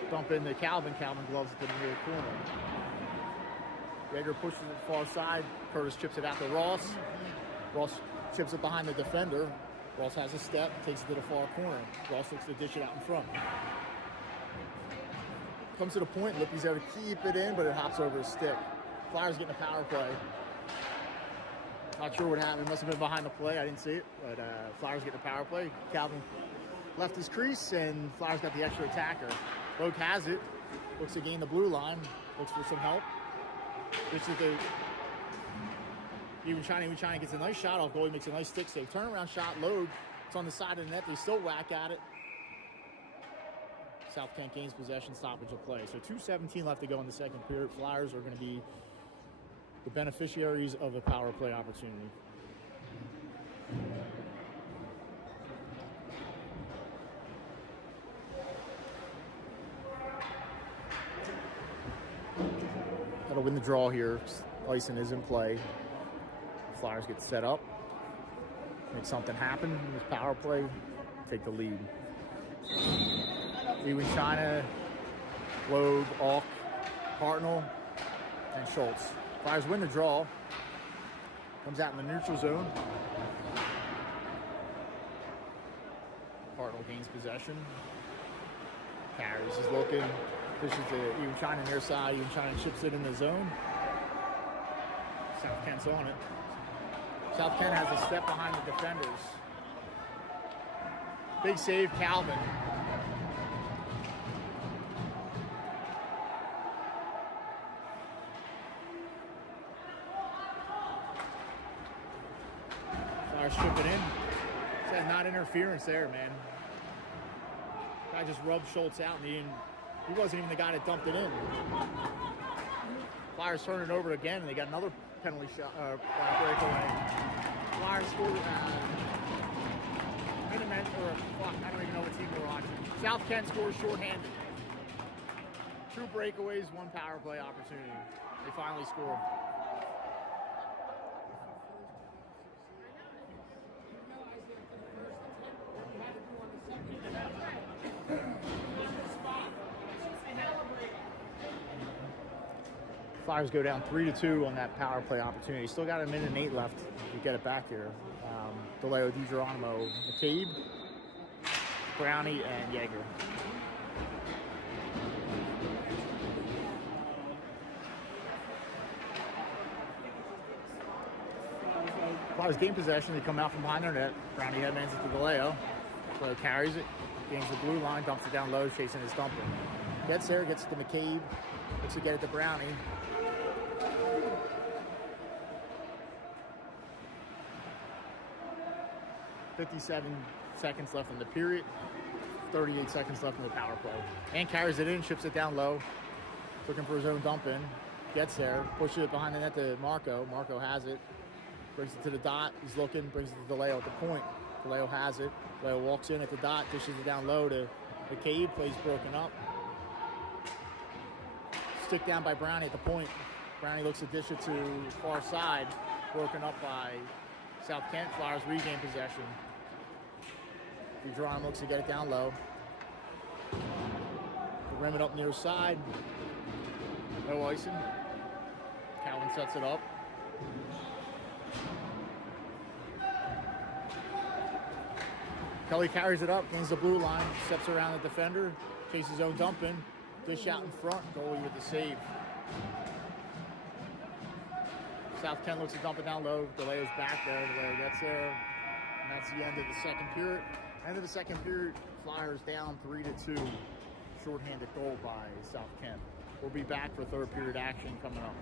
Dump into Calvin. Calvin gloves it to the near corner. Yeager pushes it far side. Curtis chips it out to Ross. Ross chips it behind the defender. Ross has a step, takes it to the far corner. Ross looks to dish it out in front. Comes to the point. Lippy's there to keep it in, but it hops over his stick. Flyers getting a power play. Not sure what happened. It must have been behind the play. I didn't see it. But Flyers get the power play. Calvin left his crease, and Flyers got the extra attacker. Logue has it. Looks to gain the blue line. Looks for some help. This is the even China gets a nice shot off. Goalie makes a nice stick save. Turnaround shot. Logue. It's on the side of the net. They still whack at it. South Kent gains possession. Stoppage of play. So 2:17 left to go in the second period. Flyers are going to be the beneficiaries of a power play opportunity. Got to win the draw here. Icing is in play. Flyers get set up. Make something happen in this power play. Take the lead. Ewing China, Logue, Auk, Hartnell, and Schultz. Flyers win the draw. Comes out in the neutral zone. Hartnell gains possession. Carries is looking. Pushes to Ewing China near side. Ewing China chips it in the zone. South Kent's on it. South Kent has a step behind the defenders. Big save, Calvin. Strip it in. It's that not interference there, man. Guy just rubbed Schultz out, and he wasn't even the guy that dumped it in. Flyers turn it over again, and they got another penalty shot breakaway. Flyers scored. I don't even know what team we're watching. South Kent scores shorthanded. 2 breakaways, 1 power play opportunity. They finally scored. Flyers go down 3-2 on that power play opportunity. Still got a minute and 8 left to get it back here. DeLeo, DiGeronimo, McCabe, Brownie, and Yeager. Flyers gain possession. They come out from behind their net. Brownie headmans it to DeLeo. DeLeo carries it, gains the blue line, dumps it down low, chasing his dumper. Gets there, gets it to McCabe, looks to get it to Brownie. .57 seconds left in the period. 38 seconds left in the power play. And carries it in, ships it down low. Looking for his own dump in. Gets there, pushes it behind the net to Marco. Marco has it. Brings it to the dot. He's looking, brings it to DeLeo at the point. DeLeo has it. DeLeo walks in at the dot, dishes it down low to McCabe. Plays broken up. Stick down by Brownie at the point. Brownie looks to dish it to far side. Broken up by South Kent. Flyers regain possession. DeGeronimo looks to get it down low. Rim it up near side. No icing. Cowan sets it up. Kelly carries it up, gains the blue line, steps around the defender, chases his own dump in, dish out in front, goalie with the save. South Kent looks to dump it down low. DeLeo's back there. DeLeo gets there. And that's the end of the second period. End of the second period, Flyers down 3-2. Shorthanded goal by South Kent. We'll be back for third period action coming up.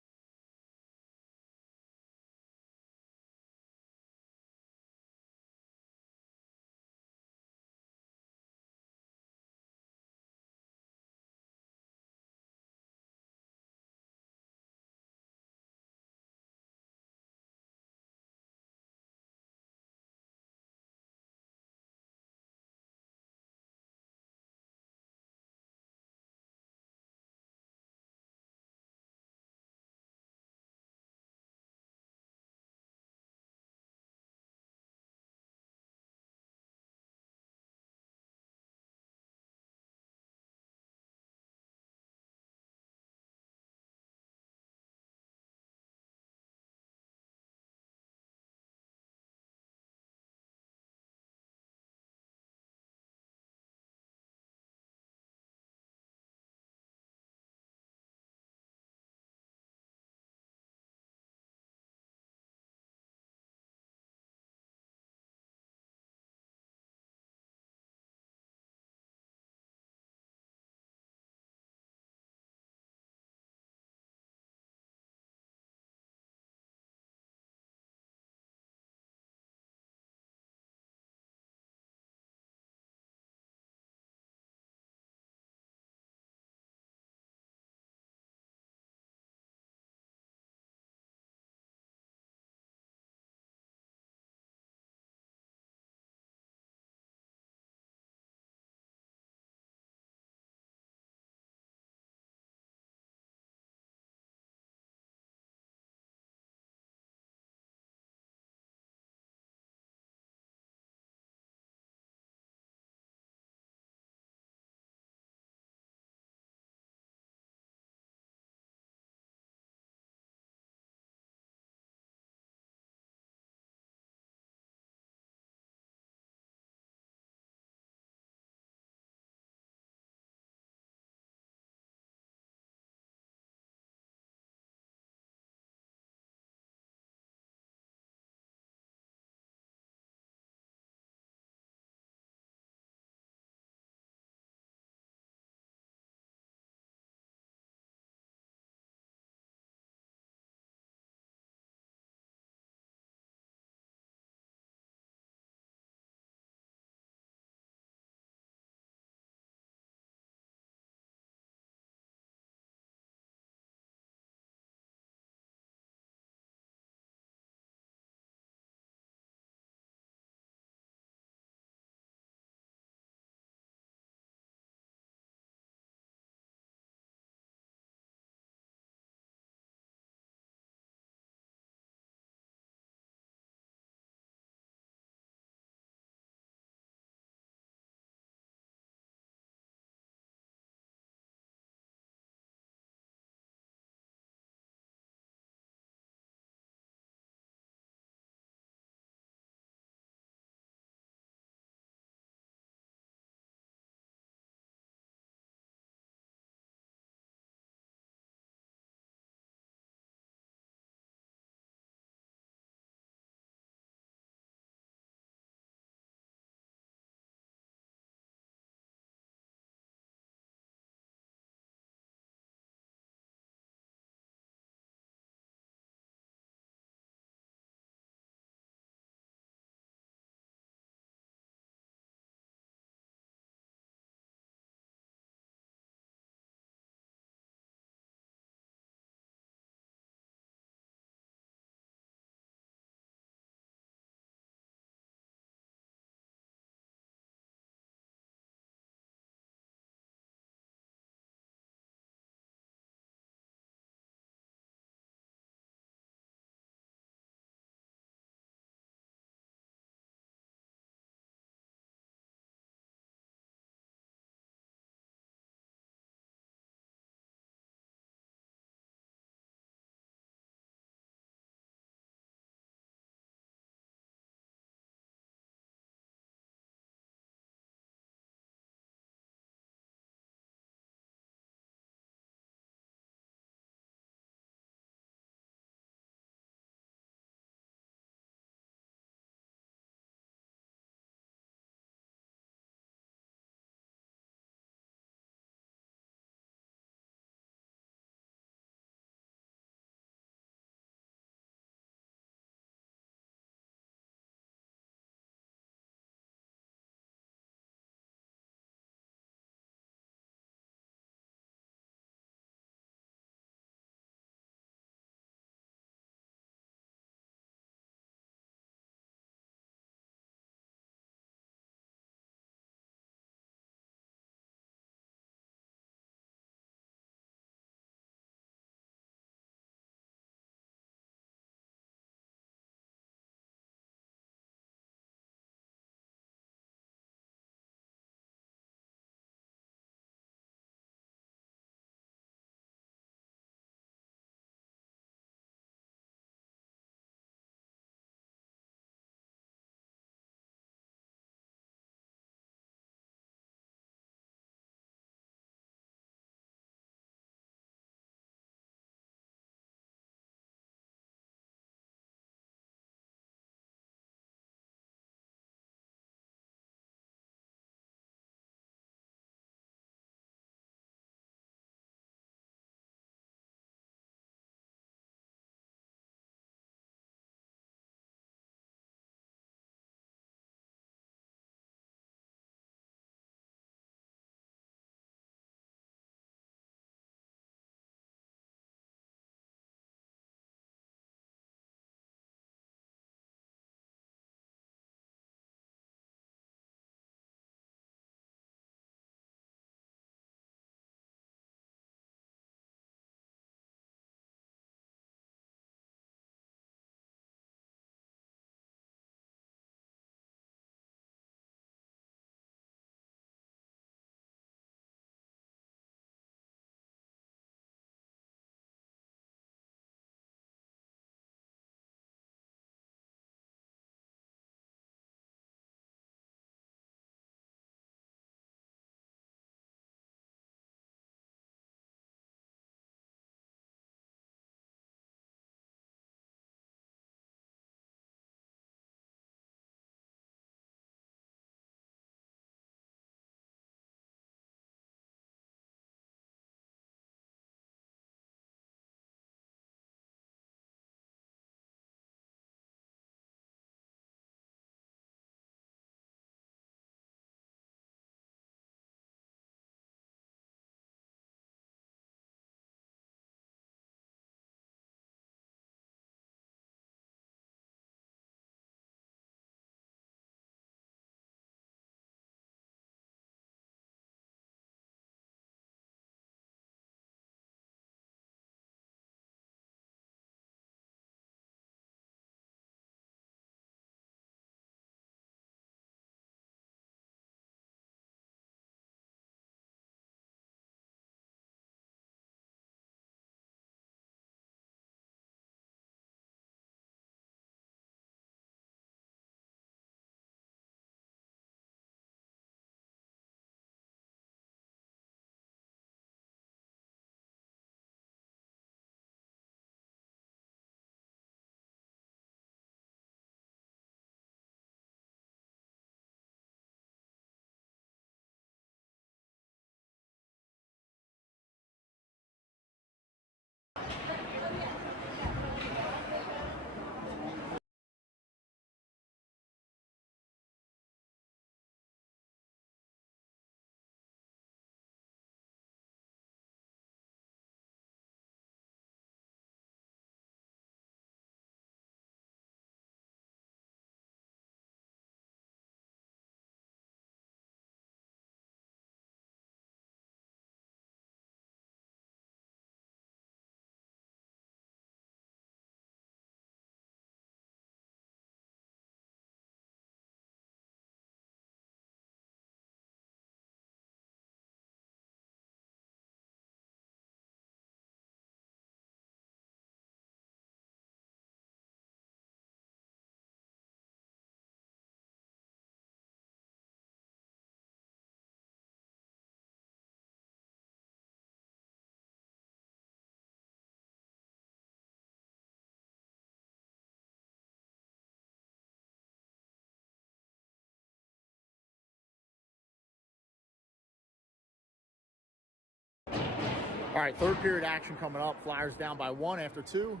All right, third period action coming up. Flyers down by 1 after 2.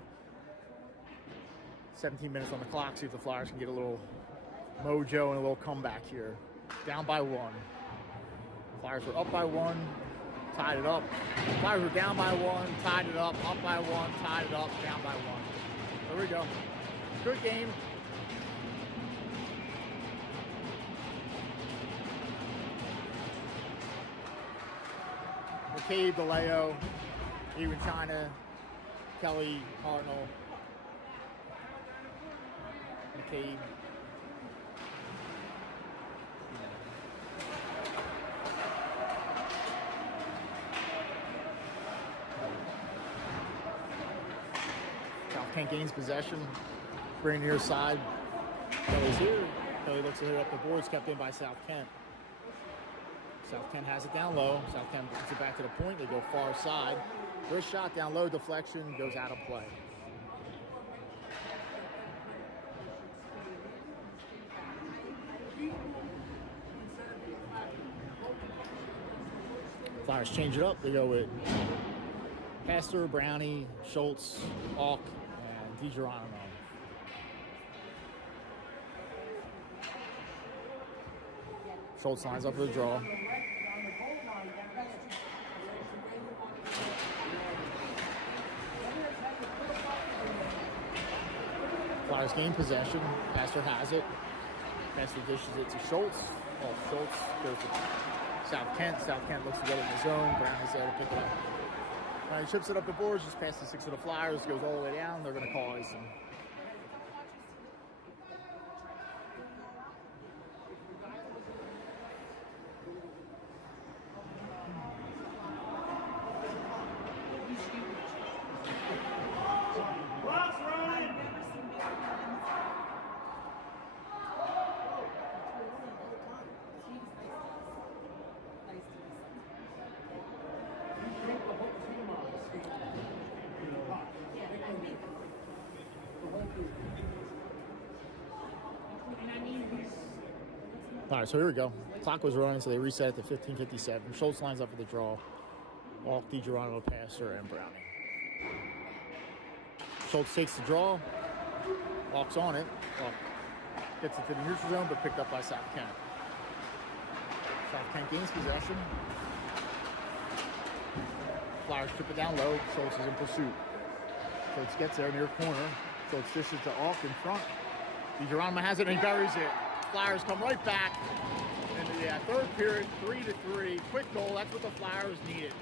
17 minutes on the clock. See if the Flyers can get a little mojo and a little comeback here. Down by 1. Flyers were up by 1, tied it up. Flyers were down by 1, tied it up by 1, tied it up, down by 1. There we go. Good game. McCabe, DeLeo, Ewan China, Kelly, Hartnell, McCabe. South Kent gains possession, bring near side. Kelly's here. Kelly looks to hit up the boards, kept in by South Kent. South Kent has it down low. South Kent gets it back to the point. They go far side. Wrist shot down low, deflection, goes out of play. Flyers change it up. They go with Pastor, Brownie, Schultz, Alk, and DiGeronimo. Schultz lines up for the draw. Flyers gain possession. Pastor has it. Pastor dishes it to Schultz. Schultz goes to South Kent. South Kent looks to get it in the zone. Brownie's there to pick it up. Brownie chips it up the boards, just past the 6 of the Flyers, goes all the way down. They're going to call icing. All right, so here we go. Clock was running, so they reset it to 15:57. Schultz lines up for the draw. Walk, DiGeronimo, Pastor, and Browning. Schultz takes the draw. Walks on it. Walk gets it to the neutral zone, but picked up by South Kent. South Kent gains possession. Flyers trip it down low. Schultz is in pursuit. Schultz gets there near corner. Schultz dishes to off in front. DiGeronimo has it and he buries it. Flyers come right back in the third period, 3-3. Quick goal, that's what the Flyers needed.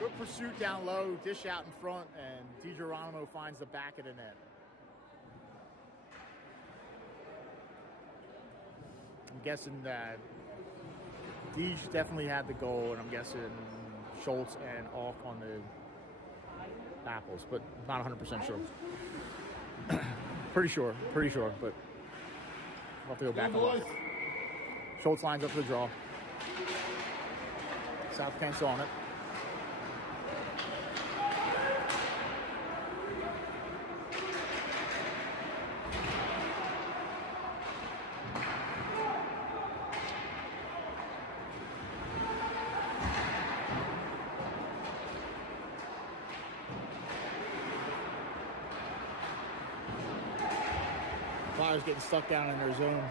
Good pursuit down low, dish out in front, and DiGeronimo finds the back of the net. I'm guessing that Deej definitely had the goal, and I'm guessing Schultz and Alk on the apples, but not 100% sure. Pretty sure, but I'll have to go back and look. Schultz lines up for the draw. South Kent's on it. Flyers getting stuck down in their zone.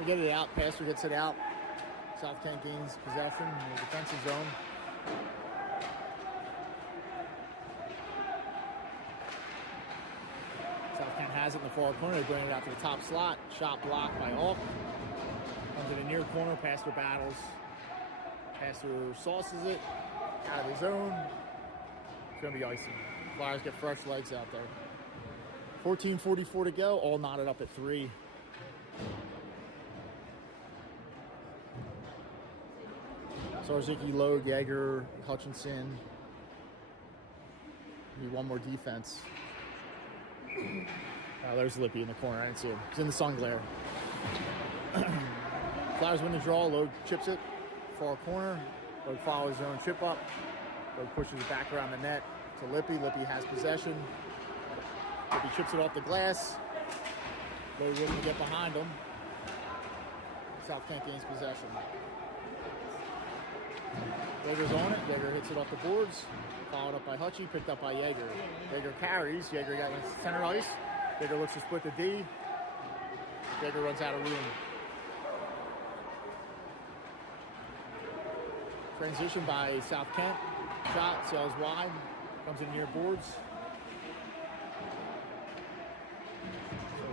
We get it out. Pastor gets it out. South Kent gains possession in the defensive zone. South Kent has it in the far corner. They bring it out to the top slot. Shot blocked by Alk. Comes to the near corner. Pastor battles. Pastor sauces it out of the zone. It's going to be icy. Flyers get fresh legs out there. 14:44 to go. All knotted up at 3. Zarzicki, Logue, Yeager, Hutchinson. Need one more defense. There's Lippy in the corner. I didn't see him. He's in the sun glare. Flyers win the draw. Logue chips it. Far corner. Logue follows his own chip up. Logue pushes it back around the net to Lippy. Lippy has possession. Lippy chips it off the glass. Logue looking to get behind him. South Kent gains possession. Yeager's on it. Yeager hits it off the boards. Followed up by Hutchie, picked up by Yeager. Yeager carries. Yeager got in center ice. Yeager looks to split the D. Yeager runs out of room. Transition by South Kent. Shot, sails wide. Comes in near boards.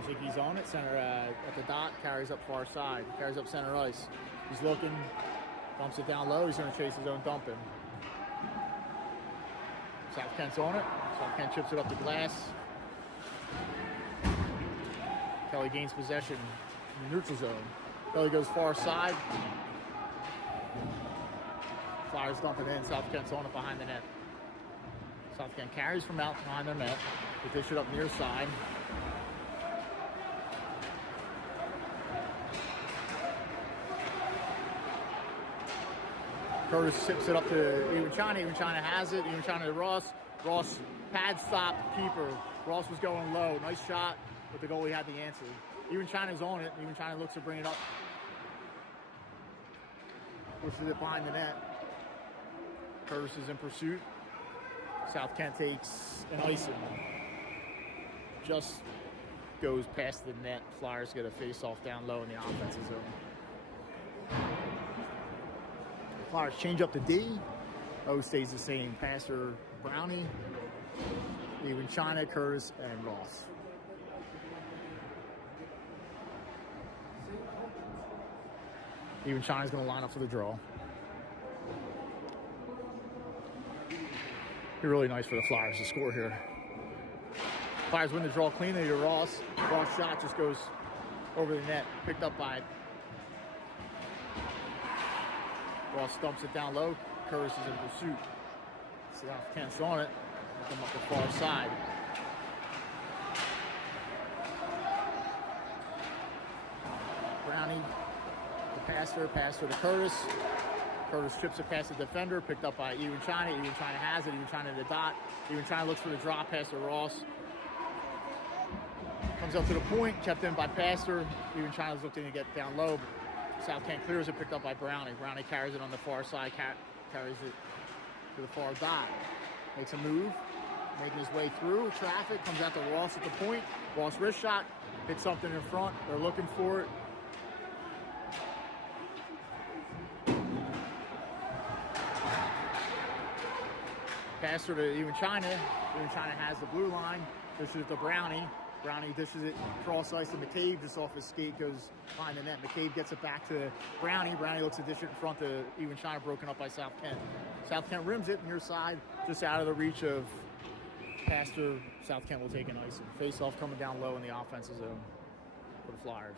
Ziggy's on it. Center at the dot. Carries up far side. Carries up center ice. He's looking. Dumps it down low. He's going to chase his own dumping. South Kent's on it. South Kent chips it up the glass. Kelly gains possession in the neutral zone. Kelly goes far side. Flyers dumping in. South Kent's on it behind the net. South Kent carries from out behind their net. They dish it up near side. Curtis tips it up to Even China. Even China has it. Even China to Ross. Ross pad stop keeper. Ross was going low. Nice shot, but the goalie had the answer. Even China's on it. Even China looks to bring it up. Pushes it behind the net. Curtis is in pursuit. South Kent takes an icing. Just goes past the net. Flyers get a face-off down low in the offensive zone. Flyers change up the D. O stays the same. Passer, Brownie, Even China, Curtis, and Ross. Even China's going to line up for the draw. Be really nice for the Flyers to score here. Flyers win the draw cleanly to Ross. Ross' shot just goes over the net. Picked up by Ross, stumps it down low. Curtis is in pursuit. South Kent's on it. Come up the far side. Brownie, the passer to Curtis. Curtis chips it past the defender, picked up by Even China. Even China has it. Even China to the dot. Even China looks for the drop pass to Ross. Comes up to the point, kept in by Passer. Even China's looking to get down low. South Kent clears it, picked up by Brownie. Brownie carries it on the far side, carries it to the far dot. Makes a move, making his way through traffic, comes out to Ross at the point. Ross wrist shot, hits something in front. They're looking for it. Passer to Even China. Even China has the blue line. Dishes it to Brownie. Brownie dishes it cross ice to McCabe. Just off his skate goes behind the net. McCabe gets it back to Brownie. Brownie looks to dish it in front to Even China, broken up by South Kent. South Kent rims it near side, just out of the reach of Pastor. South Kent will take an ice. Face off coming down low in the offensive zone for the Flyers.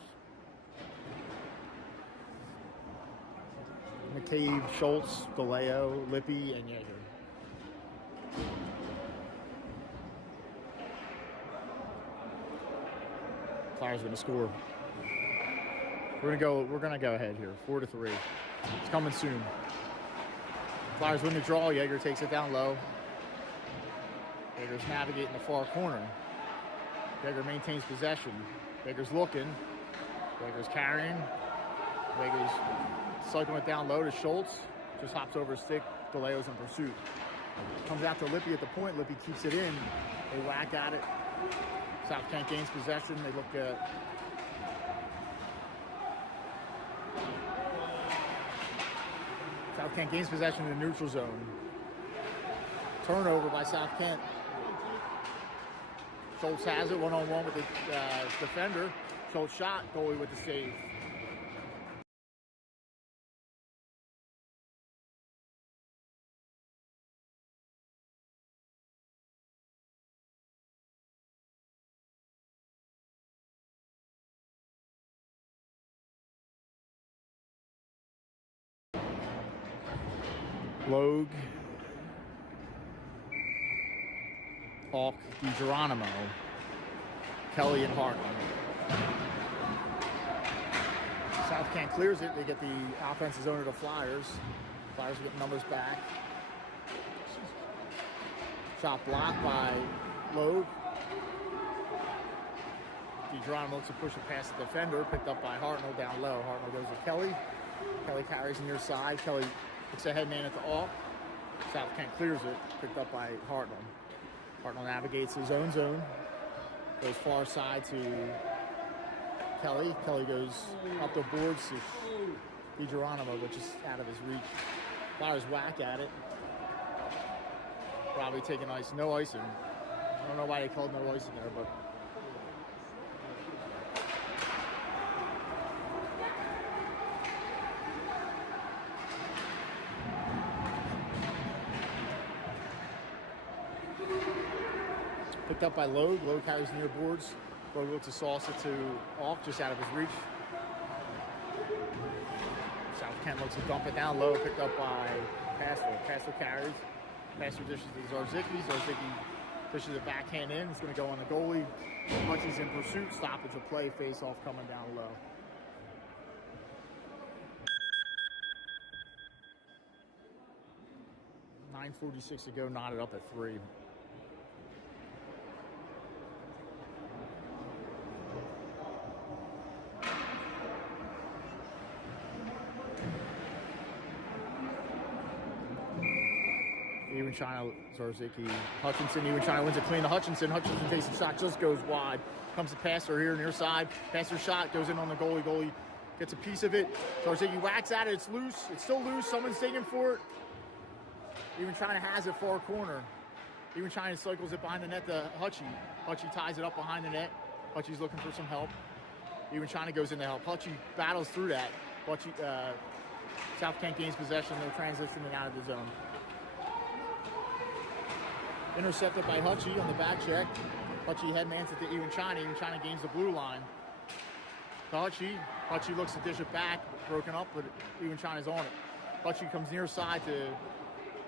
McCabe, Schultz, DeLeo, Lippy, and Yeager. Flyers going to score. We're gonna go ahead here, 4-3. It's coming soon. Flyers win the draw. Yeager takes it down low. Yeager's navigating the far corner. Yeager maintains possession. Yeager's looking. Yeager's carrying. Yeager's cycling it down low to Schultz. Just hops over his stick. DeLeo's in pursuit. Comes out to Lippy at the point. Lippy keeps it in. They whack at it. South Kent gains possession. They look at South Kent gains possession in the neutral zone. Turnover by South Kent. Schultz has it one-on-one with the defender. Schultz shot, goalie with the save. Logue, Hawk, DiGeronimo, Kelly, and Hartman. South Kent clears it. They get the offensive zone of the Flyers. Flyers get numbers back. Shot blocked by Logue. DiGeronimo looks to push it past the defender. Picked up by Hartnell down low. Hartnell goes to Kelly. Kelly carries near side. Kelly Looks a headman at the off. South Kent clears it. Picked up by Hartnell. Hartnell navigates his own zone. Goes far side to Kelly. Kelly goes up the boards to DiGeronimo, which is out of his reach. Flyers whack at it. Probably taking ice. No icing. I don't know why they called no icing there, but picked up by Logue. Logue carries near boards. Logue looks a salsa to off, just out of his reach. South Kent looks to dump it down low. Picked up by Pastor. Pastor carries. Pastor dishes to Zarzicki. Zarzicki dishes it backhand in. It's going to go on the goalie. Hutchie's in pursuit. Stoppage of play. Face off coming down low. .946 to go. Knotted up at 3. Even China, Zarzicki, Hutchinson. Even China wins it clean to Hutchinson. Hutchinson takes a shot, just goes wide. Comes to Pastor here near side. Pastor shot goes in on the goalie. Goalie gets a piece of it. Zarzicki whacks at it. It's loose. It's still loose. Someone's taking for it. Even China has it far corner. Even China cycles it behind the net to Hutchie. Hutchie ties it up behind the net. Hutchie's looking for some help. Even China goes in to help. Hutchie battles through that. Hutchie, South Kent gains possession. They're transitioning out of the zone. Intercepted by Hutchie on the back check. Hutchie headmans it to Even China. Even China gains the blue line. To Hutchie. Hutchie looks to dish it back. Broken up, but Even China's on it. Hutchie comes near side to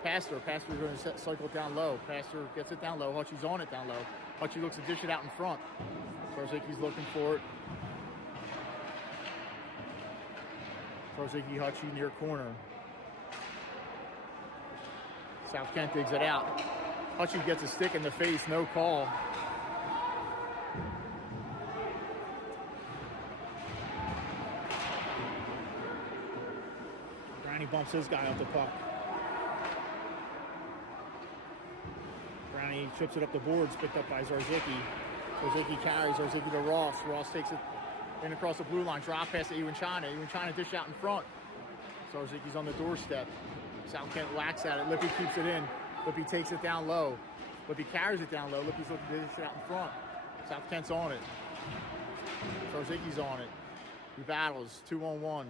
Pastor. Pastor's going to cycle it down low. Pastor gets it down low. Hutchie's on it down low. Hutchie looks to dish it out in front. Zarzicki's looking for it. Zarzicki, Hutchie near corner. South Kent digs it out. Hutchie gets a stick in the face, no call. Brownie bumps his guy off the puck. Brownie trips it up the boards, picked up by Zarzicki. Zarzicki carries Zarzicki to Ross. Ross takes it in across the blue line. Drop pass to Even China. Even China dish out in front. Zarzicki's on the doorstep. South Kent whacks at it. Lippy keeps it in. Lippy takes it down low. Lippy carries it down low. Lippy's looking to dish it out in front. South Kent's on it. Zarzicki's on it. He battles. 2-on-1.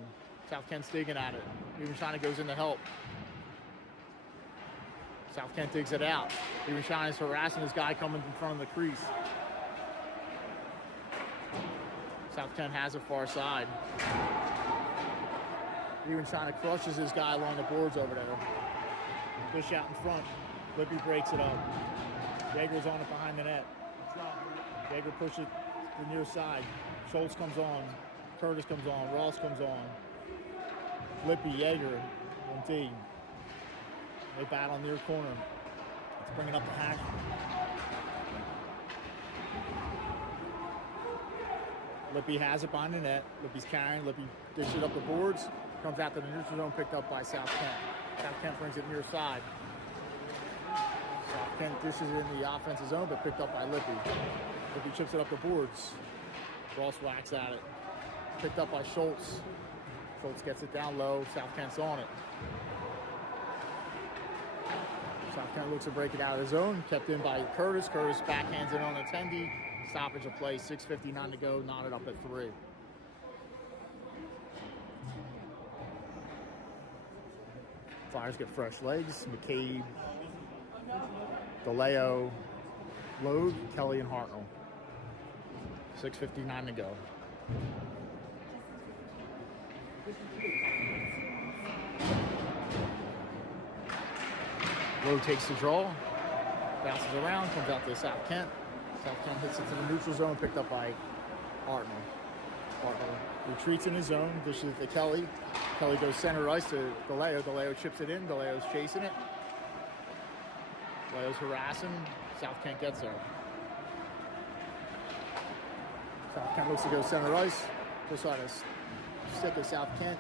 South Kent's digging at it. Even China goes in to help. South Kent digs it out. Even China's harassing this guy coming in front of the crease. South Kent has it far side. Even China crushes this guy along the boards over there. Push out in front. Lippy breaks it up. Yeager's on it behind the net. Yeager pushes it to the near side. Schultz comes on. Curtis comes on. Ross comes on. Lippy, Yeager, and D. They battle near corner. Let's bring it up the hash. Lippy has it behind the net. Lippy's carrying. Lippy dishes it up the boards. Comes out to the neutral zone, picked up by South Kent. South Kent brings it near side. South Kent dishes it in the offensive zone, but picked up by Lippy. Lippy chips it up the boards. Ross whacks at it. Picked up by Schultz. Schultz gets it down low. South Kent's on it. South Kent looks to break it out of the zone. Kept in by Curtis. Curtis backhands it on attendee. Stoppage of play. 6:59 to go. Knotted up at 3. Flyers get fresh legs. McCabe, DeLeo, Logue, Kelly, and Hartnell. 6:59 to go. Logue takes the draw, bounces around, comes out to South Kent. South Kent hits it to the neutral zone, picked up by Hartnell. Hartnell retreats in his zone, dishes it to Kelly. Kelly goes center ice to DeLeo. DeLeo chips it in. DeLeo's chasing it. DeLeo's harassing. South Kent gets there. South Kent looks to go center ice. Just try to stick to South Kent.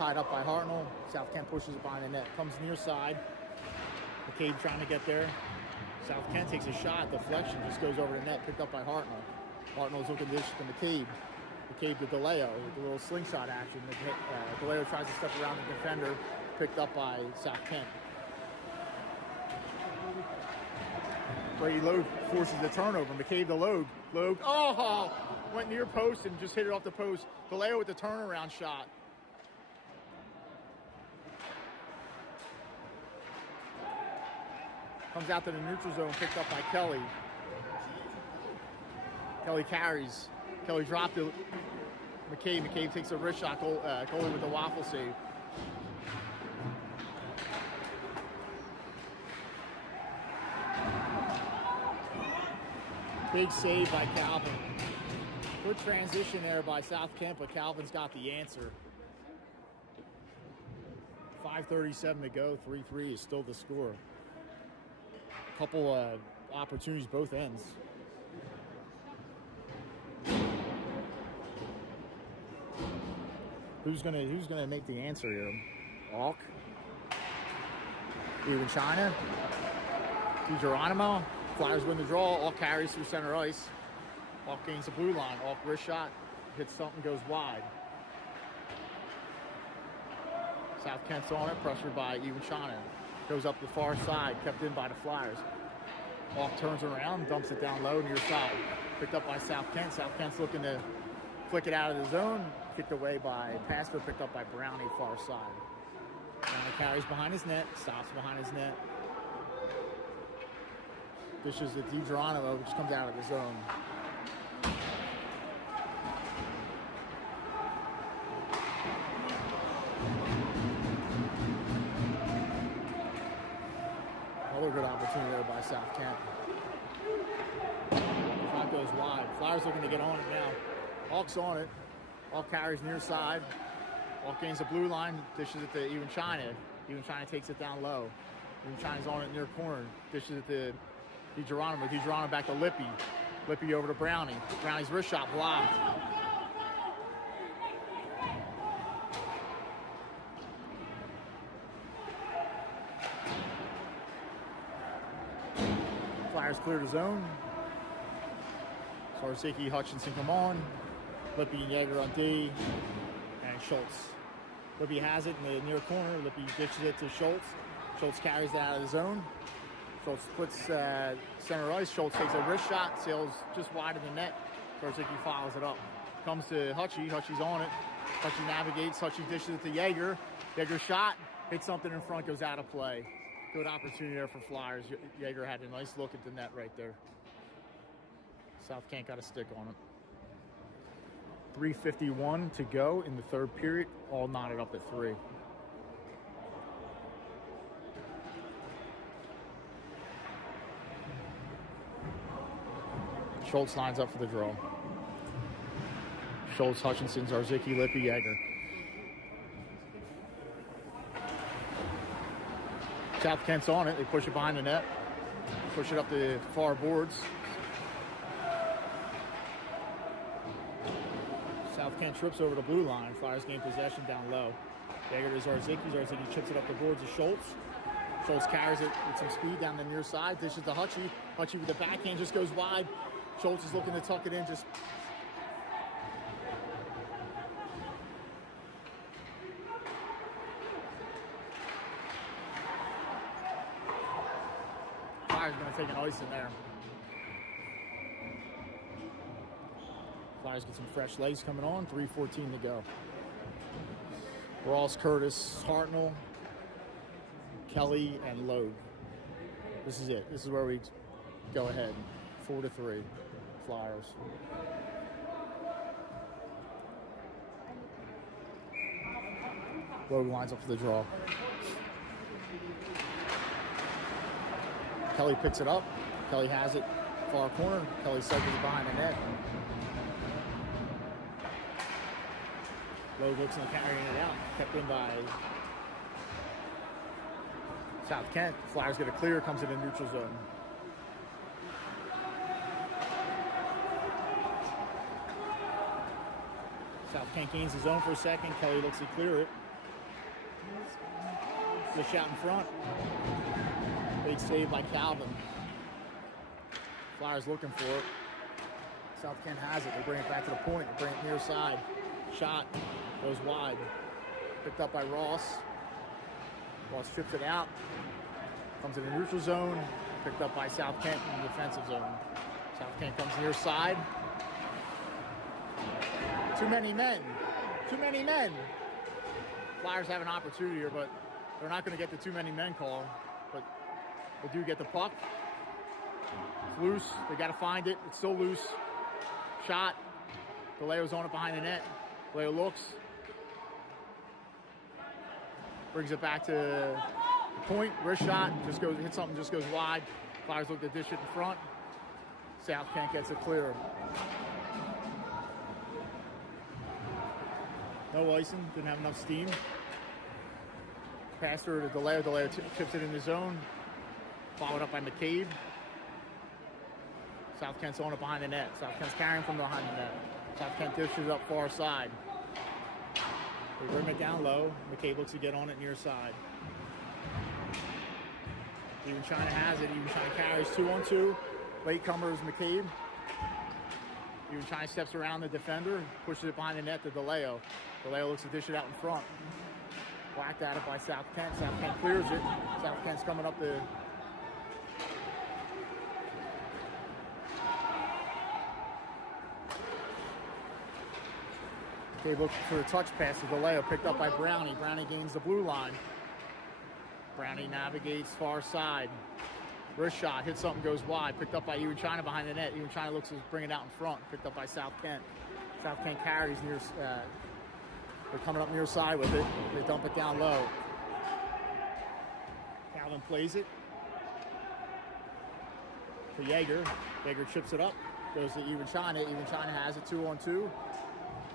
tied up by Hartnell. South Kent pushes it behind the net. Comes near side. McCabe trying to get there. South Kent takes a shot. Deflection just goes over the net. Picked up by Hartnell. Hartnell's looking to dish to McCabe. McCabe to DeLeo with a little slingshot action. DeLeo tries to step around the defender. Picked up by South Kent. Brady Logue forces the turnover. McCabe to Logue. Logue, oh! Went near post and just hit it off the post. DeLeo with the turnaround shot. Comes out to the neutral zone, picked up by Kelly. Kelly carries. Kelly dropped it. McCabe takes a wrist shot. Goalie with the waffle save. Big save by Calvin. Good transition there by South Kent, but Calvin's got the answer. 5:37 to go. 3-3 is still the score. Couple opportunities both ends. Who's gonna make the answer here? Alk? Even China? DiGeronimo? Flyers win the draw. Alk carries through center ice. Alk gains the blue line. Alk wrist shot. Hits something, goes wide. South Kent's on it, pressured by Even China. Goes up the far side, kept in by the Flyers. Alk turns around, dumps it down low near side. Picked up by South Kent. South Kent's looking to flick it out of the zone. Kicked away by Pastor, picked up by Brownie far side. Brownie carries behind his net, stops behind his net. Dishes to DiGeronimo, which comes out of the zone. Another good opportunity there by South Kent. Shot goes wide. Flyers looking to get on it now. Alk's on it. Alk carries near side. Alk gains the blue line, dishes it to Even China. Even China takes it down low. Even China's on it near corner. Dishes it to DiGeronimo. DiGeronimo back to Lippy. Lippy over to Brownie. Brownie's wrist shot blocked. Flyers clear the zone. Sarsicki, Hutchinson come on. Lippy and Yeager on D. And Schultz. Lippy has it in the near corner. Lippy dishes it to Schultz. Schultz carries that out of the zone. Schultz splits center ice. Schultz takes a wrist shot, sails just wide of the net. Sarsicki follows it up. Comes to Hutchie. Hutchie's on it. Hutchie navigates. Hutchie dishes it to Yeager. Yeager shot. Hits something in front, goes out of play. Good opportunity there for Flyers. Yeager had a nice look at the net right there. South Kent got a stick on it. 3:51 to go in the third period. All knotted up at 3. Schultz lines up for the draw. Schultz, Hutchinson, Zarzicki, Lippy, Yeager. South Kent's on it. They push it behind the net. Push it up the far boards. South Kent trips over the blue line. Flyers gain possession down low. Yeager to Zarzicki. Zarzicki chips it up the boards to Schultz. Schultz carries it with some speed down the near side. Dishes to Hutchie. Hutchie with the backhand just goes wide. Schultz is looking to tuck it in. Just Flyers going to take an ice in there. Flyers get some fresh legs coming on. 3:14 to go. Ross, Curtis, Hartnell, Kelly, and Logue. This is it. This is where we go ahead. 4-3. Flyers. Logue lines up for the draw. Kelly picks it up. Kelly has it. Far corner. Kelly cycles it behind the net. Logue looks like carrying it out. Kept in by South Kent. Flyers get a clear. Comes in the neutral zone. South Kent gains the zone for a second. Kelly looks to clear it. Fish out in front. Big save by Calvin. Flyers looking for it. South Kent has it. They bring it back to the point. They bring it near side. Shot goes wide. Picked up by Ross. Ross chips it out. Comes in the neutral zone. Picked up by South Kent in the defensive zone. South Kent comes near side. Too many men. Too many men. Flyers have an opportunity here, but they're not going to get the too many men call. But they do get the puck. It's loose. They got to find it. It's still loose. Shot. DeLeo's on it behind the net. DeLeo looks. Brings it back to the point. Wrist shot. Just goes, hits something, just goes wide. Flyers look to dish it in front. South Kent gets it clear. No icing. Didn't have enough steam. Passed her to DeLeo. DeLeo chips it in the zone. Followed up by McCabe. South Kent's on it behind the net. South Kent's carrying from behind the net. South Kent dishes up far side. They bring it down low. McCabe looks to get on it near side. Even China has it. Even China carries 2-on-2. Latecomer is McCabe. Even China steps around the defender, pushes it behind the net to DeLeo. DeLeo looks to dish it out in front. Whacked at it by South Kent. South Kent clears it. South Kent's coming up the... Okay, look for a touch pass to DeLeo, picked up by Brownie. Brownie gains the blue line. Brownie navigates far side. Wrist shot, hits something, goes wide. Picked up by Ewan China behind the net. Ewan China looks to bring it out in front. Picked up by South Kent. South Kent carries near... they're coming up near side with it. They dump it down low. Calvin plays it for Yeager. Yeager chips it up. Goes to Ewan China. Ewan China has it 2-on-2.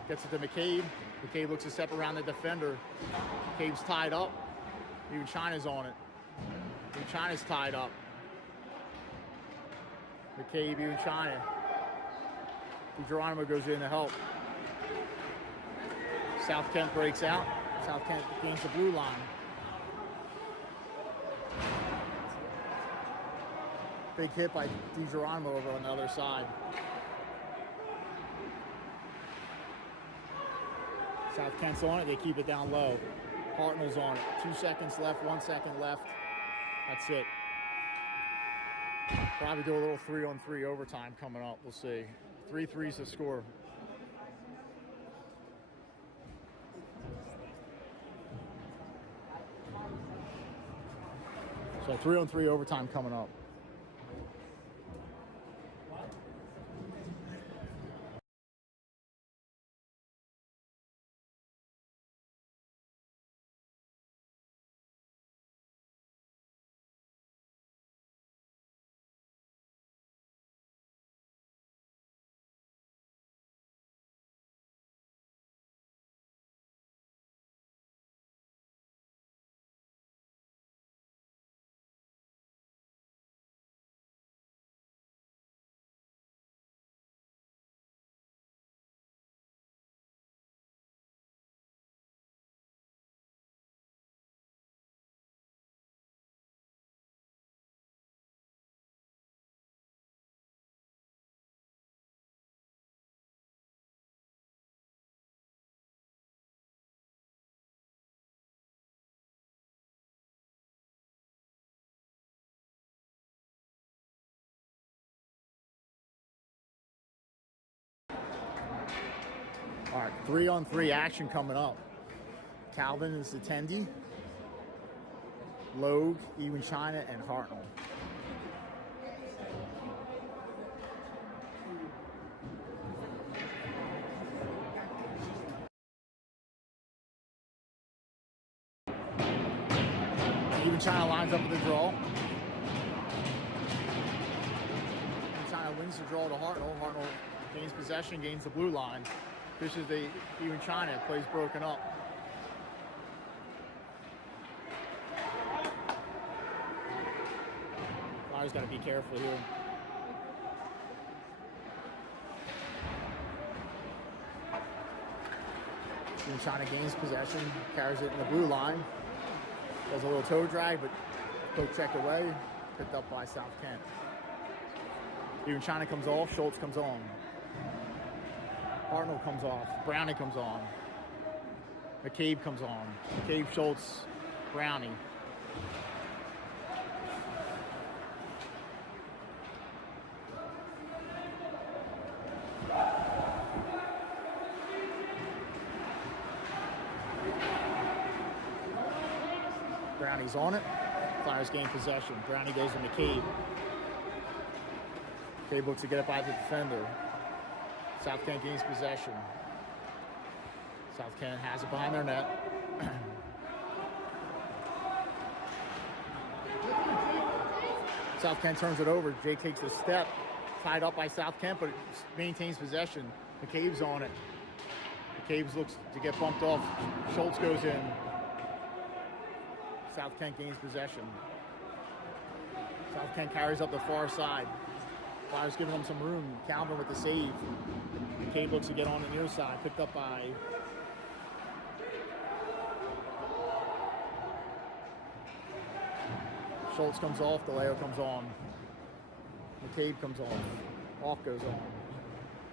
Gets it to McCabe. McCabe looks to step around the defender. McCabe's tied up. Even China's on it. Even China's tied up. McCabe, even China. Geronimo goes in to help. South Kent breaks out. South Kent gains the blue line. Big hit by Geronimo over on the other side. South Kent's on it. They keep it down low. Hartnell's on it. 2 seconds left. 1 second left. That's it. Probably do a little 3-on-3 overtime coming up. We'll see. 3-3's the score. So 3-on-3 overtime coming up. All right, 3-on-3 action coming up. Calvin is the attendee. Logue, Ewan China, and Hartnell. Ewan China lines up with the draw. Ewan China wins the draw to Hartnell. Hartnell gains possession, gains the blue line. Fishes the Ewan China, plays broken up. Flyers got to be careful here. Ewan China gains possession, carries it in the blue line. Does a little toe drag, but poke checked away. Picked up by South Kent. Even China comes off, Schultz comes on. Hartnell comes off, Brownie comes on. McCabe comes on. McCabe, Schultz, Brownie. Brownie's on it. Flyers gain possession. Brownie goes to McCabe. McCabe looks to get it by the defender. South Kent gains possession. South Kent has it behind their net. South Kent turns it over. Jake takes a step. Tied up by South Kent, but maintains possession. McCabe's on it. McCabe looks to get bumped off. Schultz goes in. South Kent gains possession. South Kent carries up the far side. Flyers giving them some room. Calvin with the save. McCabe looks to get on the near side. Picked up by Schultz comes off. DeLeo comes on. McCabe comes off. Off goes on.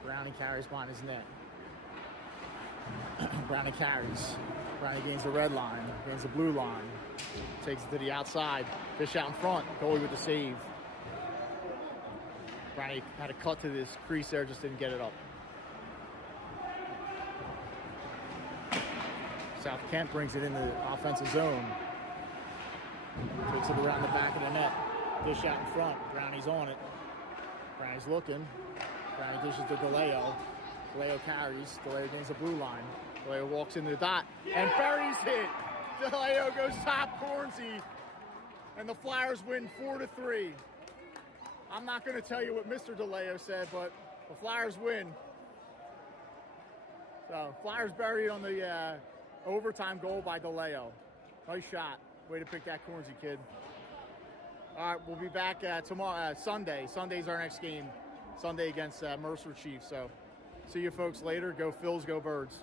Brownie carries behind his net. Brownie carries. Brownie gains the red line. Gains the blue line. Takes it to the outside. Fish out in front. Goalie with the save. Brownie had a cut to this crease there, just didn't get it up. South Kent brings it in the offensive zone. Takes it around the back of the net. Dish out in front. Brownie's on it. Brownie's looking. Brownie dishes to DeLeo. DeLeo carries. DeLeo gains the blue line. DeLeo walks into the dot and buries it. DeLeo goes top cornsy. And the Flyers win 4-3. I'm not going to tell you what Mr. DeLeo said, but the Flyers win. So, Flyers buried on the overtime goal by DeLeo. Nice shot. Way to pick that cornsy, kid. All right, we'll be back tomorrow, Sunday. Sunday's our next game. Sunday against Mercer Chiefs. So, see you folks later. Go Phils, go Birds.